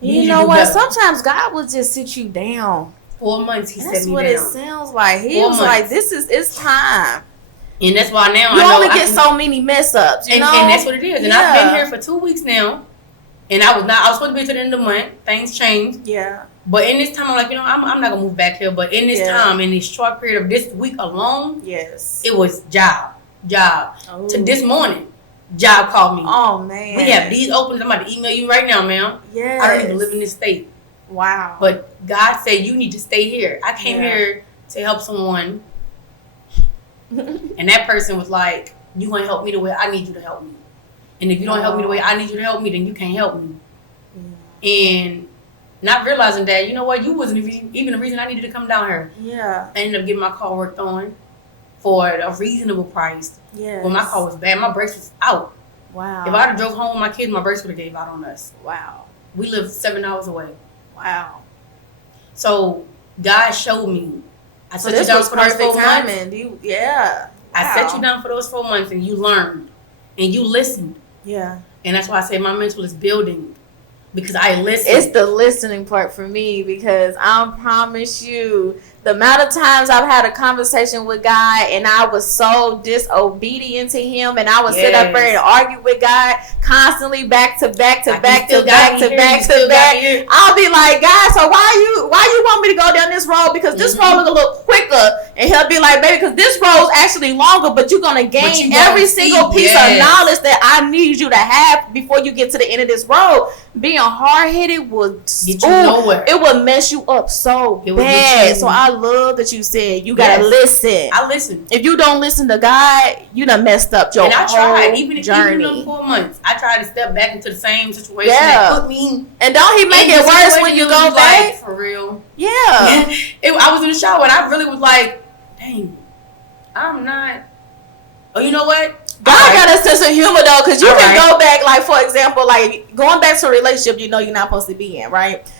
You know what? Sometimes God will just sit you down. 4 months, He set me down. That's what it sounds like. He was like, it's time. And that's why now you only get so many mess ups, you know? And that's what it is. And I've been here for 2 weeks now. And I was supposed to be to the end of the month. Things changed. Yeah. But in this time, I'm like, I'm not going to move back here. But in this time, in this short period of this week alone, it was job. Oh. To this morning, job called me. Oh, man. We have these openings. I'm about to email you right now, ma'am. Yes. I don't even live in this state. Wow. But God said, you need to stay here. I came here to help someone. And that person was like, you going to help me the way I need you to help me. And if you don't help me the way I need you to help me, then you can't help me. Yeah. And not realizing that, you know what, you wasn't even the reason I needed to come down here. Yeah. I ended up getting my car worked on for a reasonable price. Yeah. When my car was bad, my brakes was out. Wow. If I had drove home with my kids, my brakes would have gave out on us. Wow. We live 7 hours away. Wow. So God showed me. I so set you down for those 4 months. Wow. I set you down for those 4 months and you learned and you listened. Yeah. And that's why I say my mental is building because I listen. It's the listening part for me because I promise you, the amount of times I've had a conversation with God and I was so disobedient to Him and I would sit up there and argue with God constantly back to back. I'll be like, God, so why you want me to go down this road? Because this road look a little quicker. And He'll be like, baby, because this road's actually longer, but you're going to gain every single piece of knowledge that I need you to have before you get to the end of this road. Being hard-headed would get you nowhere. It would mess you up so bad. So I love that you said you gotta listen. I listen. If you don't listen to God, you done messed up your whole even journey. In 4 months, I tried to step back into the same situation that put me. And don't He make it worse when you go back? Like, for real. Yeah. I was in the shower and I really was like, dang, I'm not. Oh, you know what? God got a sense of humor though, because you can go back, like for example, like going back to a relationship you know you're not supposed to be in, right?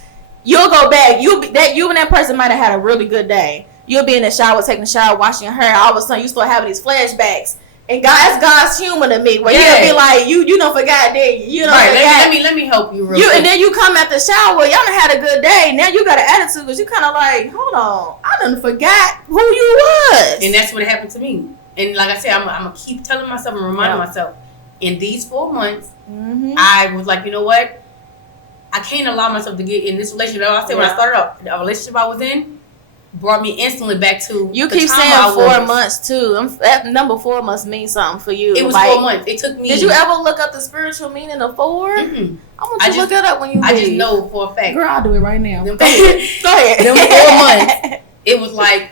You'll go back. You and that person might have had a really good day. You'll be in the shower, taking a shower, washing your hair. All of a sudden, you start having these flashbacks, and that's God's humor to me. Where He'll be like, "You don't forgot that you know." Right. Let me help you. Real quick. And then you come at the shower. Y'all done had a good day. Now you got an attitude because you kind of like, hold on, I done forgot who you was. And that's what happened to me. And like I said, I'm gonna keep telling myself and reminding myself. In these 4 months, I was like, you know what? I can't allow myself to get in this relationship. I said when I started out, the relationship I was in brought me instantly back to. You keep saying 4 months too. That number 4 must mean something for you. It was like, 4 months. It took me. Did you ever look up the spiritual meaning of 4? Mm-mm. I want you to look it up when you. I just know for a fact. Girl, I'll do it right now. Go ahead. Them 4 months. It was like,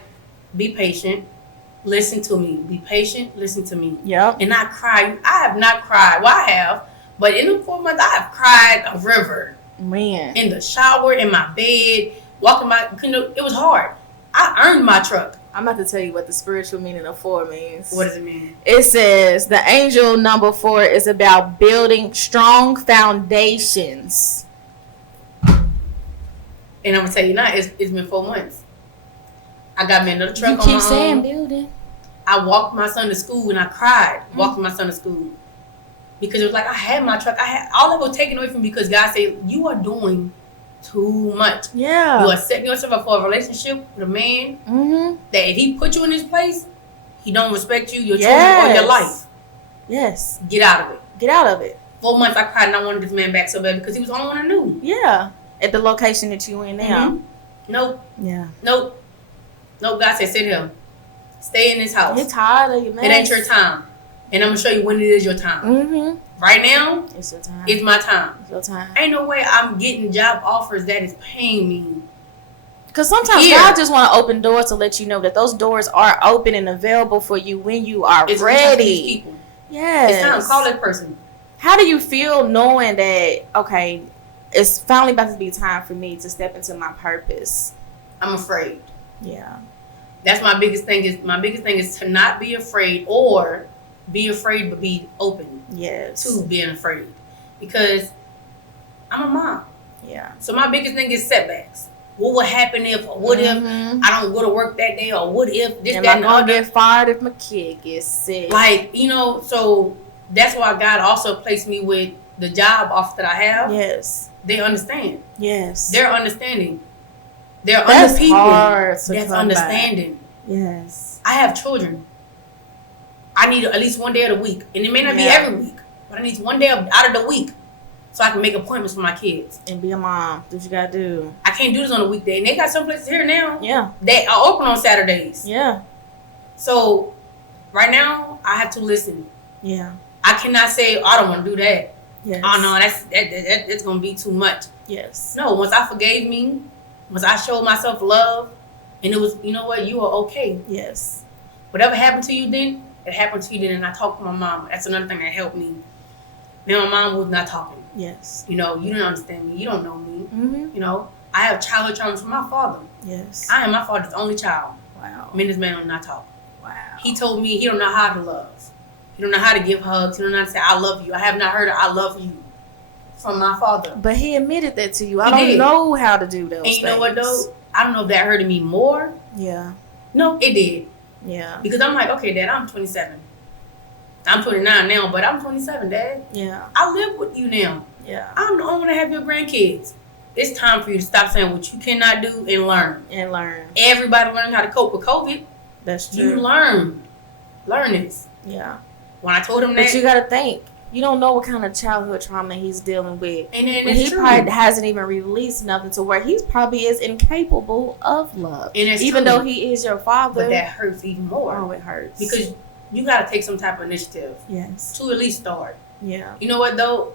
be patient. Listen to me. Be patient. Listen to me. Yep. And not cry. I have not cried. Well, I have. But in the 4 months, I have cried a river. Man. In the shower, in my bed, walking it was hard. I earned my truck. I'm about to tell you what the spiritual meaning of 4 means. What does it mean? It says the angel number 4 is about building strong foundations. And I'm going to tell you now, it's been 4 months. I got me another truck on my own. You keep saying building. I walked my son to school and I cried walking my son to school. Because it was like I had my truck. All that was taken away from me because God said, you are doing too much. Yeah. You are setting yourself up for a relationship with a man that if he put you in this place, he don't respect you, your children, or your life. Yes. Get out of it. Get out of it. 4 months I cried and I wanted this man back so bad because he was the only one I knew. Yeah. At the location that you in now. Nope. Yeah. Nope. God said, sit here. Stay in this house. You're tired of your mess. It ain't your time. And I'm going to show you when it is your time. Right now, it's your time. It's my time. It's your time. Ain't no way I'm getting job offers that is paying me. Because sometimes God just want to open doors to let you know that those doors are open and available for you when you are ready. Yes. It's time to call that person. How do you feel knowing that, okay, it's finally about to be time for me to step into my purpose? I'm afraid. Yeah. That's my biggest thing. My biggest thing is to not be afraid, or be afraid but be open. Yes. To being afraid, because I'm a mom. Yeah. So my biggest thing is setbacks. What would happen if? Or what if I don't go to work that day? Or what if this? Am I gonna get fired if my kid gets sick? Like, so that's why God also placed me with the job offer that I have. Yes. They understand. Yes. They're understanding. They're that's other people hard to that's understanding. Back. Yes. I have children. I need at least one day of the week. And it may not be every week, but I need one day out of the week so I can make appointments for my kids. And be a mom. That's what you gotta do. I can't do this on a weekday. And they got some places here now. Yeah. They are open on Saturdays. Yeah. So right now I have to listen. Yeah. I cannot say, I don't want to do that. Yes. Oh no, that's gonna be too much. Yes. No, once I forgave me, once I showed myself love, and it was, you know what, you are okay. Yes. Whatever happened to you then, it happened to you then, and I talked to my mom. That's another thing that helped me. Me and my mom was not talking. Yes. You don't understand me. You don't know me. I have childhood traumas from my father. Yes. I am my father's only child. Wow. Me and this man do not talk. Wow. He told me he don't know how to love. He don't know how to give hugs. He don't know how to say, I love you. I have not heard of I love you from my father. But he admitted that to you. I don't know how to do those things. And you know what, though? I don't know if that hurted me more. Yeah. No, it did. Yeah. Because I'm like, okay, Dad, I'm 27. I'm 29 now, but I'm 27, Dad. Yeah. I live with you now. Yeah. I'm the only one to have your grandkids. It's time for you to stop saying what you cannot do and learn. Everybody learned how to cope with COVID. That's true. You learn this. Yeah. When I told him that. But you got to think. You don't know what kind of childhood trauma he's dealing with. And then he probably hasn't even released nothing to where he probably is incapable of love. And even though he is your father. But that hurts even more. Oh, it hurts. Because you got to take some type of initiative. Yes. To at least start. Yeah. You know what, though?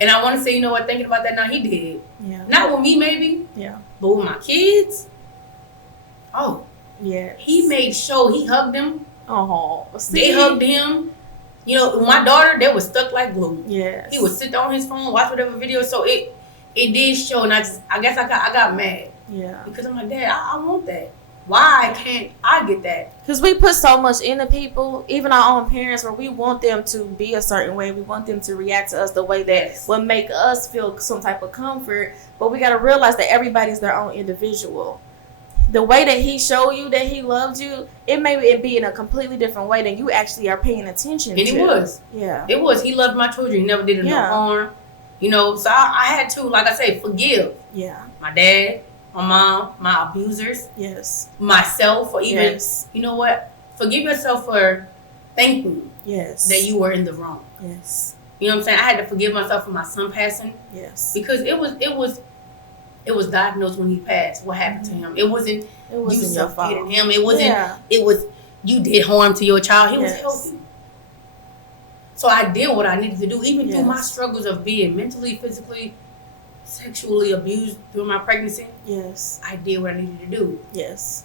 And I want to say, you know what, thinking about that now, he did. Yeah. Not with me, maybe. Yeah. But with my kids. Oh. Yeah. He made sure he hugged them. Oh. They hugged him. You know, my daughter, they were stuck like glue. Yes. He would sit on his phone, watch whatever video. So it did show, and I guess I got mad. Yeah. Because I'm like, Dad, I want that. Why can't I get that? Because we put so much into people, even our own parents, where we want them to be a certain way. We want them to react to us the way that will make us feel some type of comfort. But we got to realize that everybody's their own individual. The way that he showed you that he loved you, it may be in a completely different way than you actually are paying attention to. And it was. Yeah. It was. He loved my children. He never did it no harm. You know, so I had to, like I say, forgive. Yeah. My dad, my mom, my abusers. Yes. Myself, or even, you know what? Forgive yourself for thinking that you were in the wrong. Yes. You know what I'm saying? I had to forgive myself for my son passing. Yes. Because it was diagnosed when he passed. What happened to him? It wasn't you suffocated him. It wasn't. It was you did harm to your child. He was healthy. So I did what I needed to do, even through my struggles of being mentally, physically, sexually abused through my pregnancy. Yes. I did what I needed to do. Yes.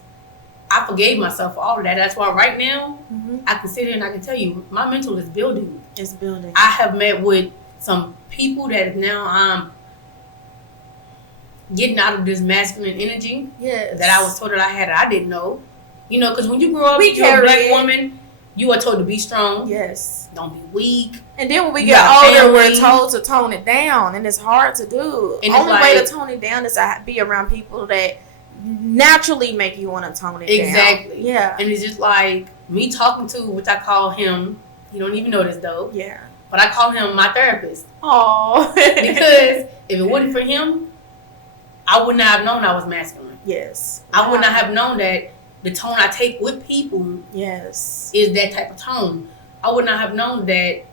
I forgave myself for all of that. That's why right now I can sit here and I can tell you my mental is building. It's building. I have met with some people that now I'm getting out of this masculine energy that I was told that I had that I didn't know. You know, because when you grow up, you're a black woman, you are told to be strong. Yes. Don't be weak. And then when we get older, we're told to tone it down, and it's hard to do. The only way to tone it down is to be around people that naturally make you want to tone it down. Exactly. Yeah. And it's just like me talking to, which I call him, you don't even know this though. Yeah. But I call him my therapist. Oh. Because if it wasn't for him, I would not have known I was masculine. Yes. I would not have known that the tone I take with people is that type of tone. I would not have known that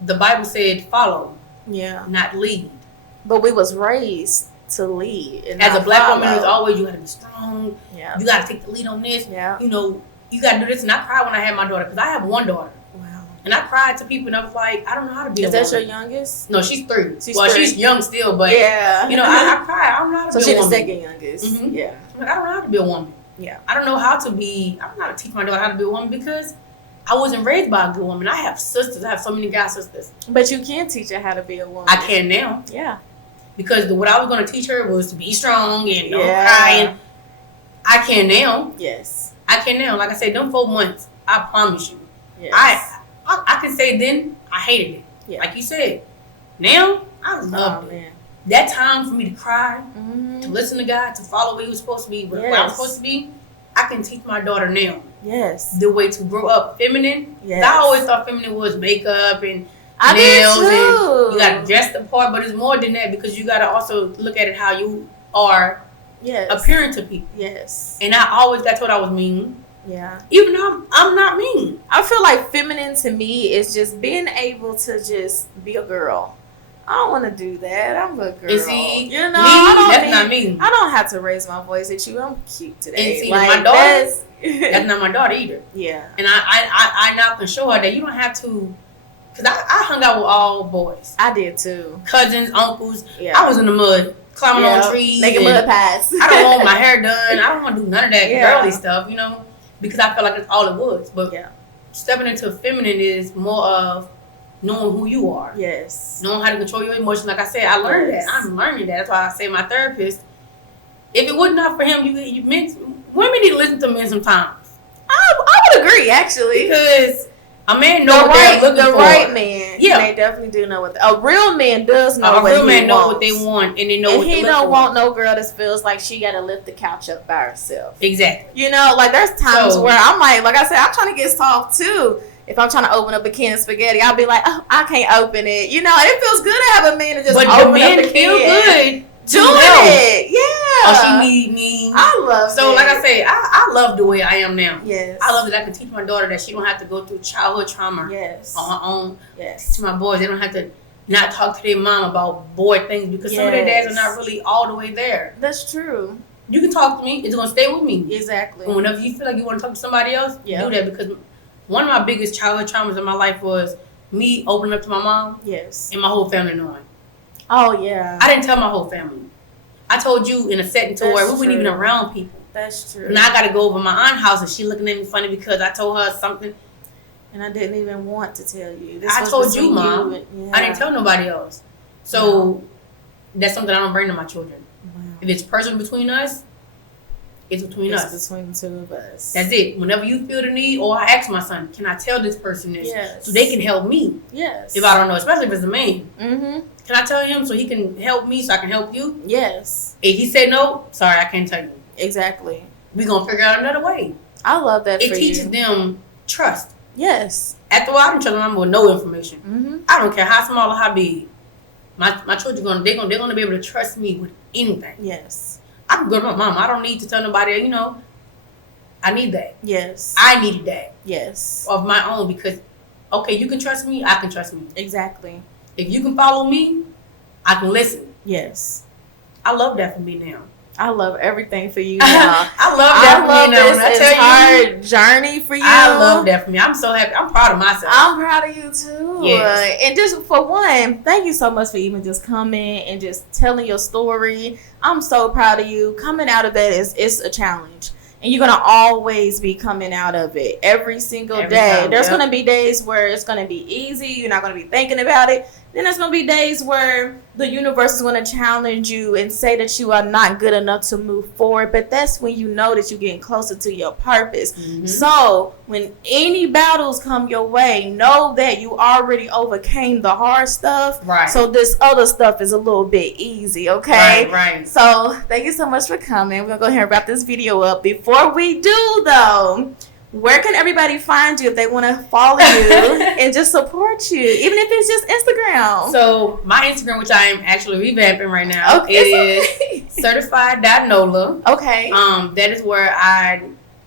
the Bible said follow, not lead. But we was raised to lead. And as a black woman, it's always you got to be strong. Yeah. You got to take the lead on this. Yeah. You know, you got to do this. And I cried when I had my daughter because I have one daughter. Wow. And I cried to people and I was like, I don't know how to be. Is that your youngest? No, she's 3. She's she's young still, but you know, I cried. I don't know how to be a woman. So she's the second youngest. Mm-hmm. Yeah. I don't know how to be a woman. Yeah. I don't know how to be. I don't know how to teach my daughter how to be a woman because I wasn't raised by a good woman. I have sisters. I have so many god sisters. But you can teach her how to be a woman. I can now. Yeah. Because what I was going to teach her was to be strong and don't cry. And I can now. Yes. I can now. Like I said, them 4 months, I promise you. Yes. I can say then I hated it. Yeah. Like you said. Now, I love it. That time for me to cry, to listen to God, to follow where He was supposed to be, where I was supposed to be, I can teach my daughter now. Yes. The way to grow up feminine. Yes. I always thought feminine was makeup and nails and you gotta dress the part, but it's more than that because you gotta also look at it how you are appearing to people. Yes. And I always got told I was mean. Yeah. Even though I'm not mean. I feel like feminine to me is just being able to just be a girl. I don't want to do that. I'm a girl. And see, you know, that's not me. I don't have to raise my voice at you. I'm cute today. And see, my daughter, that's not my daughter either. Yeah. And I now can show her that you don't have to. Because I hung out with all boys. I did too. Cousins, uncles. Yeah. I was in the mud, climbing on trees. Making mud pies. I don't want my hair done. I don't want to do none of that girly stuff, you know, because I felt like that's all it was. But stepping into feminine is more of knowing who you are. Yes. Knowing how to control your emotions. Like I said, I learned that. I'm learning that. That's why I say my therapist, if it was not for him, you women need to listen to men sometimes. I would agree, actually. Because a man knows what they're looking for. The right man. Yeah. They definitely do know what a real man does know what he wants. A real man knows what they want and they know what they he don't want no girl that feels like she got to lift the couch up by herself. Exactly. You know, like there's times where I'm like I said, I'm trying to get soft too. If I'm trying to open up a can of spaghetti, I'll be like, oh, I can't open it. You know, and it feels good to have a man to just open up the can. Feel good doing it. Yeah. Oh, she need me. I love it. So, like I say, I love the way I am now. Yes. I love that I can teach my daughter that she don't have to go through childhood trauma on her own. Yes. To my boys, they don't have to not talk to their mom about boy things because some of their dads are not really all the way there. That's true. You can talk to me. It's going to stay with me. Exactly. And whenever you feel like you want to talk to somebody else, do that because one of my biggest childhood traumas in my life was me opening up to my mom. Yes. And my whole family knowing. Oh, yeah. I didn't tell my whole family. I told you in a setting to where we weren't even around people. That's true. Now I got to go over my aunt's house and she looking at me funny because I told her something. And I didn't even want to tell you. I told you, Mom. I didn't tell nobody else. So that's something I don't bring to my children. Wow. If it's personal between us, it's between us. It's between the two of us. That's it. Whenever you feel the need, or I ask my son, can I tell this person this? Yes. So they can help me. Yes. If I don't know, especially if it's a man. Mm-hmm. Can I tell him so he can help me so I can help you? Yes. If he said no, sorry, I can't tell you. Exactly. We're going to figure out another way. I love that for you. It teaches them trust. Yes. After a while, I don't trust them with no information. Mm-hmm. I don't care how small or how big. My children, they're gonna be able to trust me with anything. Yes. I can go to my mom. I don't need to tell nobody, you know, I need that. Yes. I needed that. Yes. Of my own because, okay, you can trust me, I can trust me. Exactly. If you can follow me, I can listen. Yes. I love that for me now. I love everything for you now. I love that for me now. When I tell you, journey for you. I love that for me. I'm so happy. I'm proud of myself. I'm proud of you too. Yes. And just for one, thank you so much for even just coming and just telling your story. I'm so proud of you. Coming out of that is a challenge. And you're going to always be coming out of it every single day. There's going to be days where it's going to be easy. You're not going to be thinking about it. Then there's going to be days where the universe is going to challenge you and say that you are not good enough to move forward. But that's when you know that you're getting closer to your purpose. Mm-hmm. So when any battles come your way, know that you already overcame the hard stuff. Right. So this other stuff is a little bit easy, okay? Right. So thank you so much for coming. We're going to go ahead and wrap this video up. Before we do, though, where can everybody find you if they want to follow you and just support you, even if it's just Instagram? So my Instagram, which I am actually revamping right now, is Certified.NOLA. Okay. That is where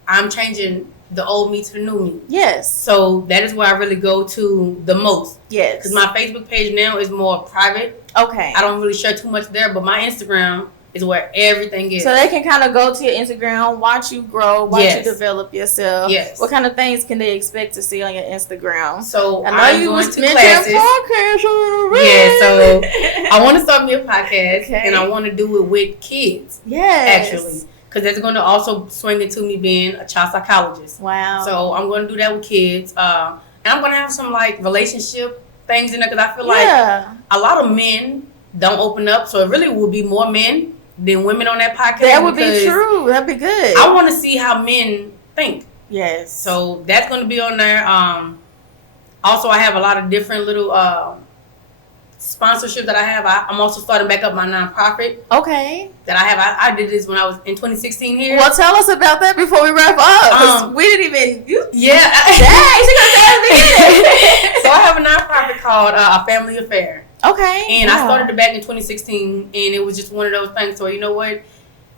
I'm changing the old me to the new me. Yes. So that is where I really go to the most. Yes. Because my Facebook page now is more private. Okay. I don't really share too much there, but my Instagram is where everything is. So they can kind of go to your Instagram, watch you grow, watch you develop yourself. Yes. What kind of things can they expect to see on your Instagram? So I know you was mentioning podcasts. Yeah, so I want to start me a podcast, and I want to do it with kids. Yes. Actually. Because that's going to also swing into me being a child psychologist. Wow. So I'm going to do that with kids. And I'm going to have some, like, relationship things in there. Because I feel like a lot of men don't open up. So it really will be more men than women on that podcast. That would be true. That'd be good. I want to see how men think. Yes. So that's going to be on there. Also, I have a lot of different little sponsorship that I have. I'm also starting back up my nonprofit. Okay. That I have. I did this when I was in 2016 here. Well, tell us about that before we wrap up. We didn't even. Yeah. Dang, she gonna say at the beginning. So I have a nonprofit called A Family Affair. Okay. And I started it back in 2016, and it was just one of those things. So you know what?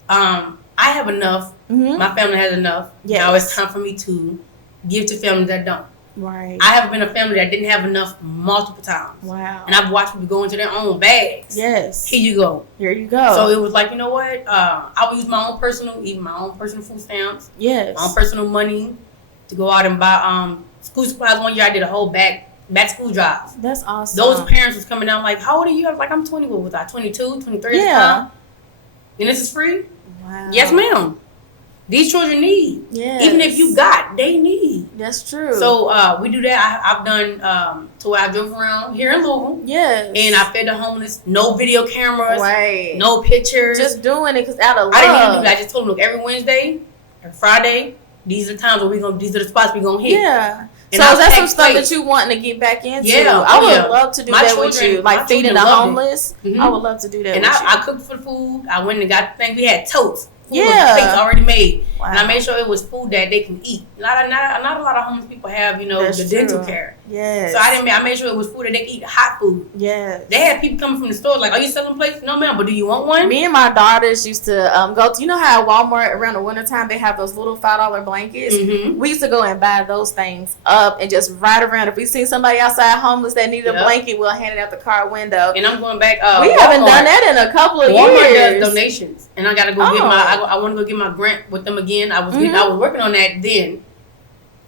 I have enough. Mm-hmm. My family has enough. Yes. Now it's time for me to give to families that don't. Right. I have been a family that didn't have enough multiple times. Wow. And I've watched people go into their own bags. Yes. Here you go. Here you go. So it was like, you know what? I would use my own personal food stamps. Yes. My own personal money to go out and buy school supplies. One year I did a whole back school drive. That's awesome. Those parents was coming down like, how old are you? I was like, I'm 20. What was I? 22, 23 at the time. And this is free? Wow. Yes, ma'am. These children need. Yes. Even if you got, they need. That's true. So we do that. I've done to where I drove around here in Louisville. Yes. And I fed the homeless. No video cameras. Right. No pictures. Just doing it because out of love. I didn't even do that. I just told them, look, every Wednesday and Friday, these are the times where these are the spots we're going to hit. Yeah. And so is that some stuff that you wanting to get back into? Yeah. I would love to do that with you. Like feeding the homeless. Mm-hmm. I would love to do that and with you. I cooked for the food. I went and got the thing. We had totes. Yeah. Plates already made. Wow. And I made sure it was food that they can eat. Not a lot of homeless people have, the dental care. Yes. So I made sure it was food that they can eat, hot food. Yes. They had people coming from the store like, are you selling plates? No, ma'am, but do you want one? Me and my daughters used to go to, you know how at Walmart around the wintertime they have those little $5 blankets? Mm-hmm. We used to go and buy those things up and just ride around. If we see somebody outside homeless that needed a blanket, we'll hand it out the car window. And I'm going back. We haven't done that in a couple of years. Walmart does donations. And I got to go get I want to go get my grant with them again. I was working on that then.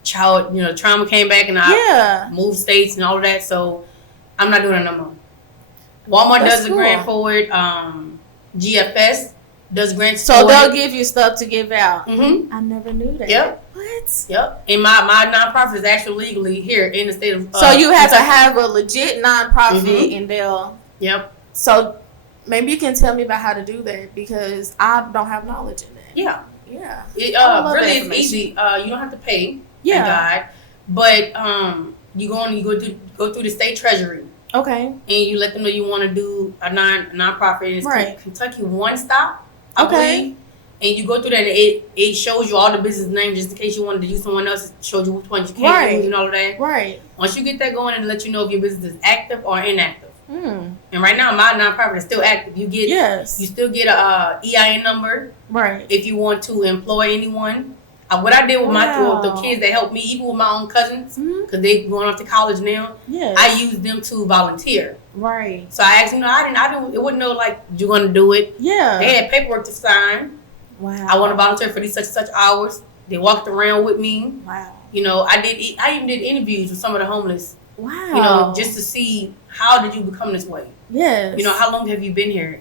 Child, trauma came back and I moved states and all of that. So I'm not doing it no more. Walmart does a grant for it. GFS does grants for it. So they'll give you stuff to give out. Mm-hmm. I never knew that. Yep. What? Yep. And my nonprofit is actually legally here in the state of so you have to have a legit nonprofit and they'll... Yep. So maybe you can tell me about how to do that because I don't have knowledge in that. Yeah. Yeah. Really it's easy. You don't have to pay. Yeah. But you go through the state treasury. Okay. And you let them know you want to do a nonprofit. It's Kentucky One Stop, I believe. And you go through that and it shows you all the business names just in case you wanted to use someone else. It shows you which ones you can't use and all of that. Right. Once you get that going, it'll let you know if your business is active or inactive. And right now my nonprofit is still active. You still get a EIN number. Right. If you want to employ anyone. What I did with the kids that helped me, even with my own cousins, because they going off to college now. Yes. I used them to volunteer. Right. So I asked them, I didn't. It wasn't no like you're gonna do it. Yeah. They had paperwork to sign. Wow. I want to volunteer for these such and such hours. They walked around with me. Wow. I even did interviews with some of the homeless. Wow. Just to see how did you become this way. Yes. How long have you been here?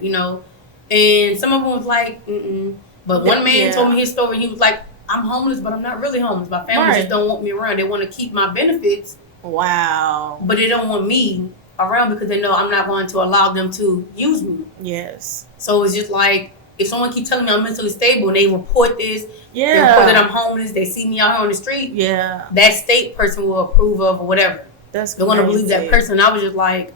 And some of them was like, But one man told me his story. He was like, I'm homeless, but I'm not really homeless. My family just don't want me around. They want to keep my benefits. Wow. But they don't want me around because they know I'm not going to allow them to use me. Yes. So it's just like, if someone keeps telling me I'm mentally stable and they report this, they report that I'm homeless, they see me out here on the street, that state person will approve of or whatever. That's They're going to believe that person. And I was just like,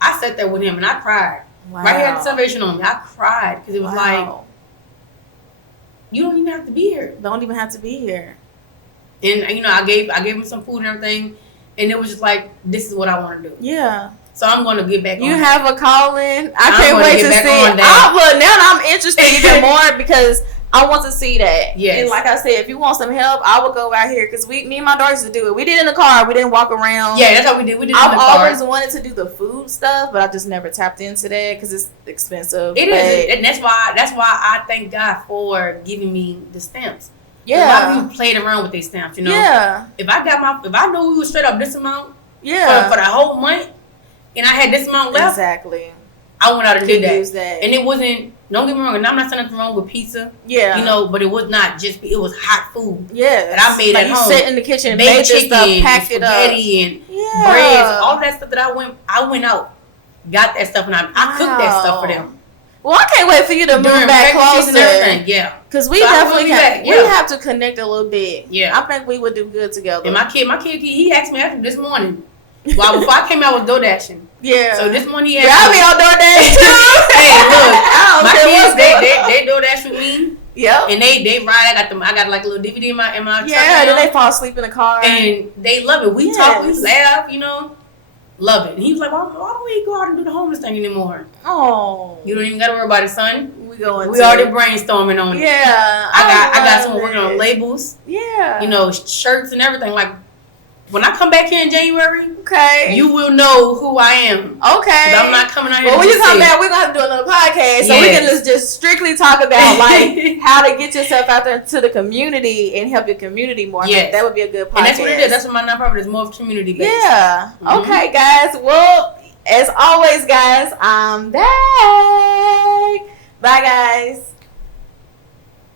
I sat there with him and I cried. Wow. Right here at the Salvation Army, I cried because it was like, you don't even have to be here. Don't even have to be here. And I gave him some food and everything, and it was just like, this is what I want to do. Yeah. So I'm going to get back on You have a calling. I can't wait to see it. Now I'm interested more because I want to see that. Yes. And like I said, if you want some help, I would go out here because me and my daughters used to do it. We did it in the car. We didn't walk around. Yeah, that's how we did. I've always wanted to do the food stuff, but I just never tapped into that because it's expensive. It is, and that's why I thank God for giving me the stamps. Yeah. A lot of people played around with these stamps, you know. Yeah. If I knew we were straight up this amount, yeah, for the whole month, and I had this amount left, exactly, I went out and did that. Use that. And it wasn't. Don't get me wrong, and I'm not saying nothing wrong with pizza. Yeah. You know, but it was not just. It was hot food. Yeah. That I made at home. You sit in the kitchen, and made made chicken, this stuff, packed it up, and breads, all that stuff that I went out, got that stuff, and I cooked that stuff for them. Well, I can't wait for you to move back closer. Yeah. Because we definitely have to connect a little bit. Yeah. I think we would do good together. And my kid, he asked me after this morning. Well, before I came out with DoorDashing. Yeah. So this morning he asked me. I'll be on DoorDash too. Hey, look. My kids, they DoorDash with me. Yep. And they ride. I got like a little DVD in my truck. Yeah, then they fall asleep in the car. And they love it. We talk, we laugh, you know. Love it. And he was like, why don't we go out and do the homeless thing anymore? Oh. You don't even got to worry about it, son. We already brainstorming on it. Yeah. I got someone working on labels. Yeah. You know, shirts and everything. Like, when I come back here in January, okay, you will know who I am. Okay. I'm not coming out here. Well, when you come back, we're gonna have to do another podcast, so we can just strictly talk about like how to get yourself out there to the community and help your community more. Yes. That would be a good podcast. And that's what it is. That's what my nonprofit is, more community based. Yeah. Mm-hmm. Okay, guys. Well, as always, guys, I'm back. Bye, guys.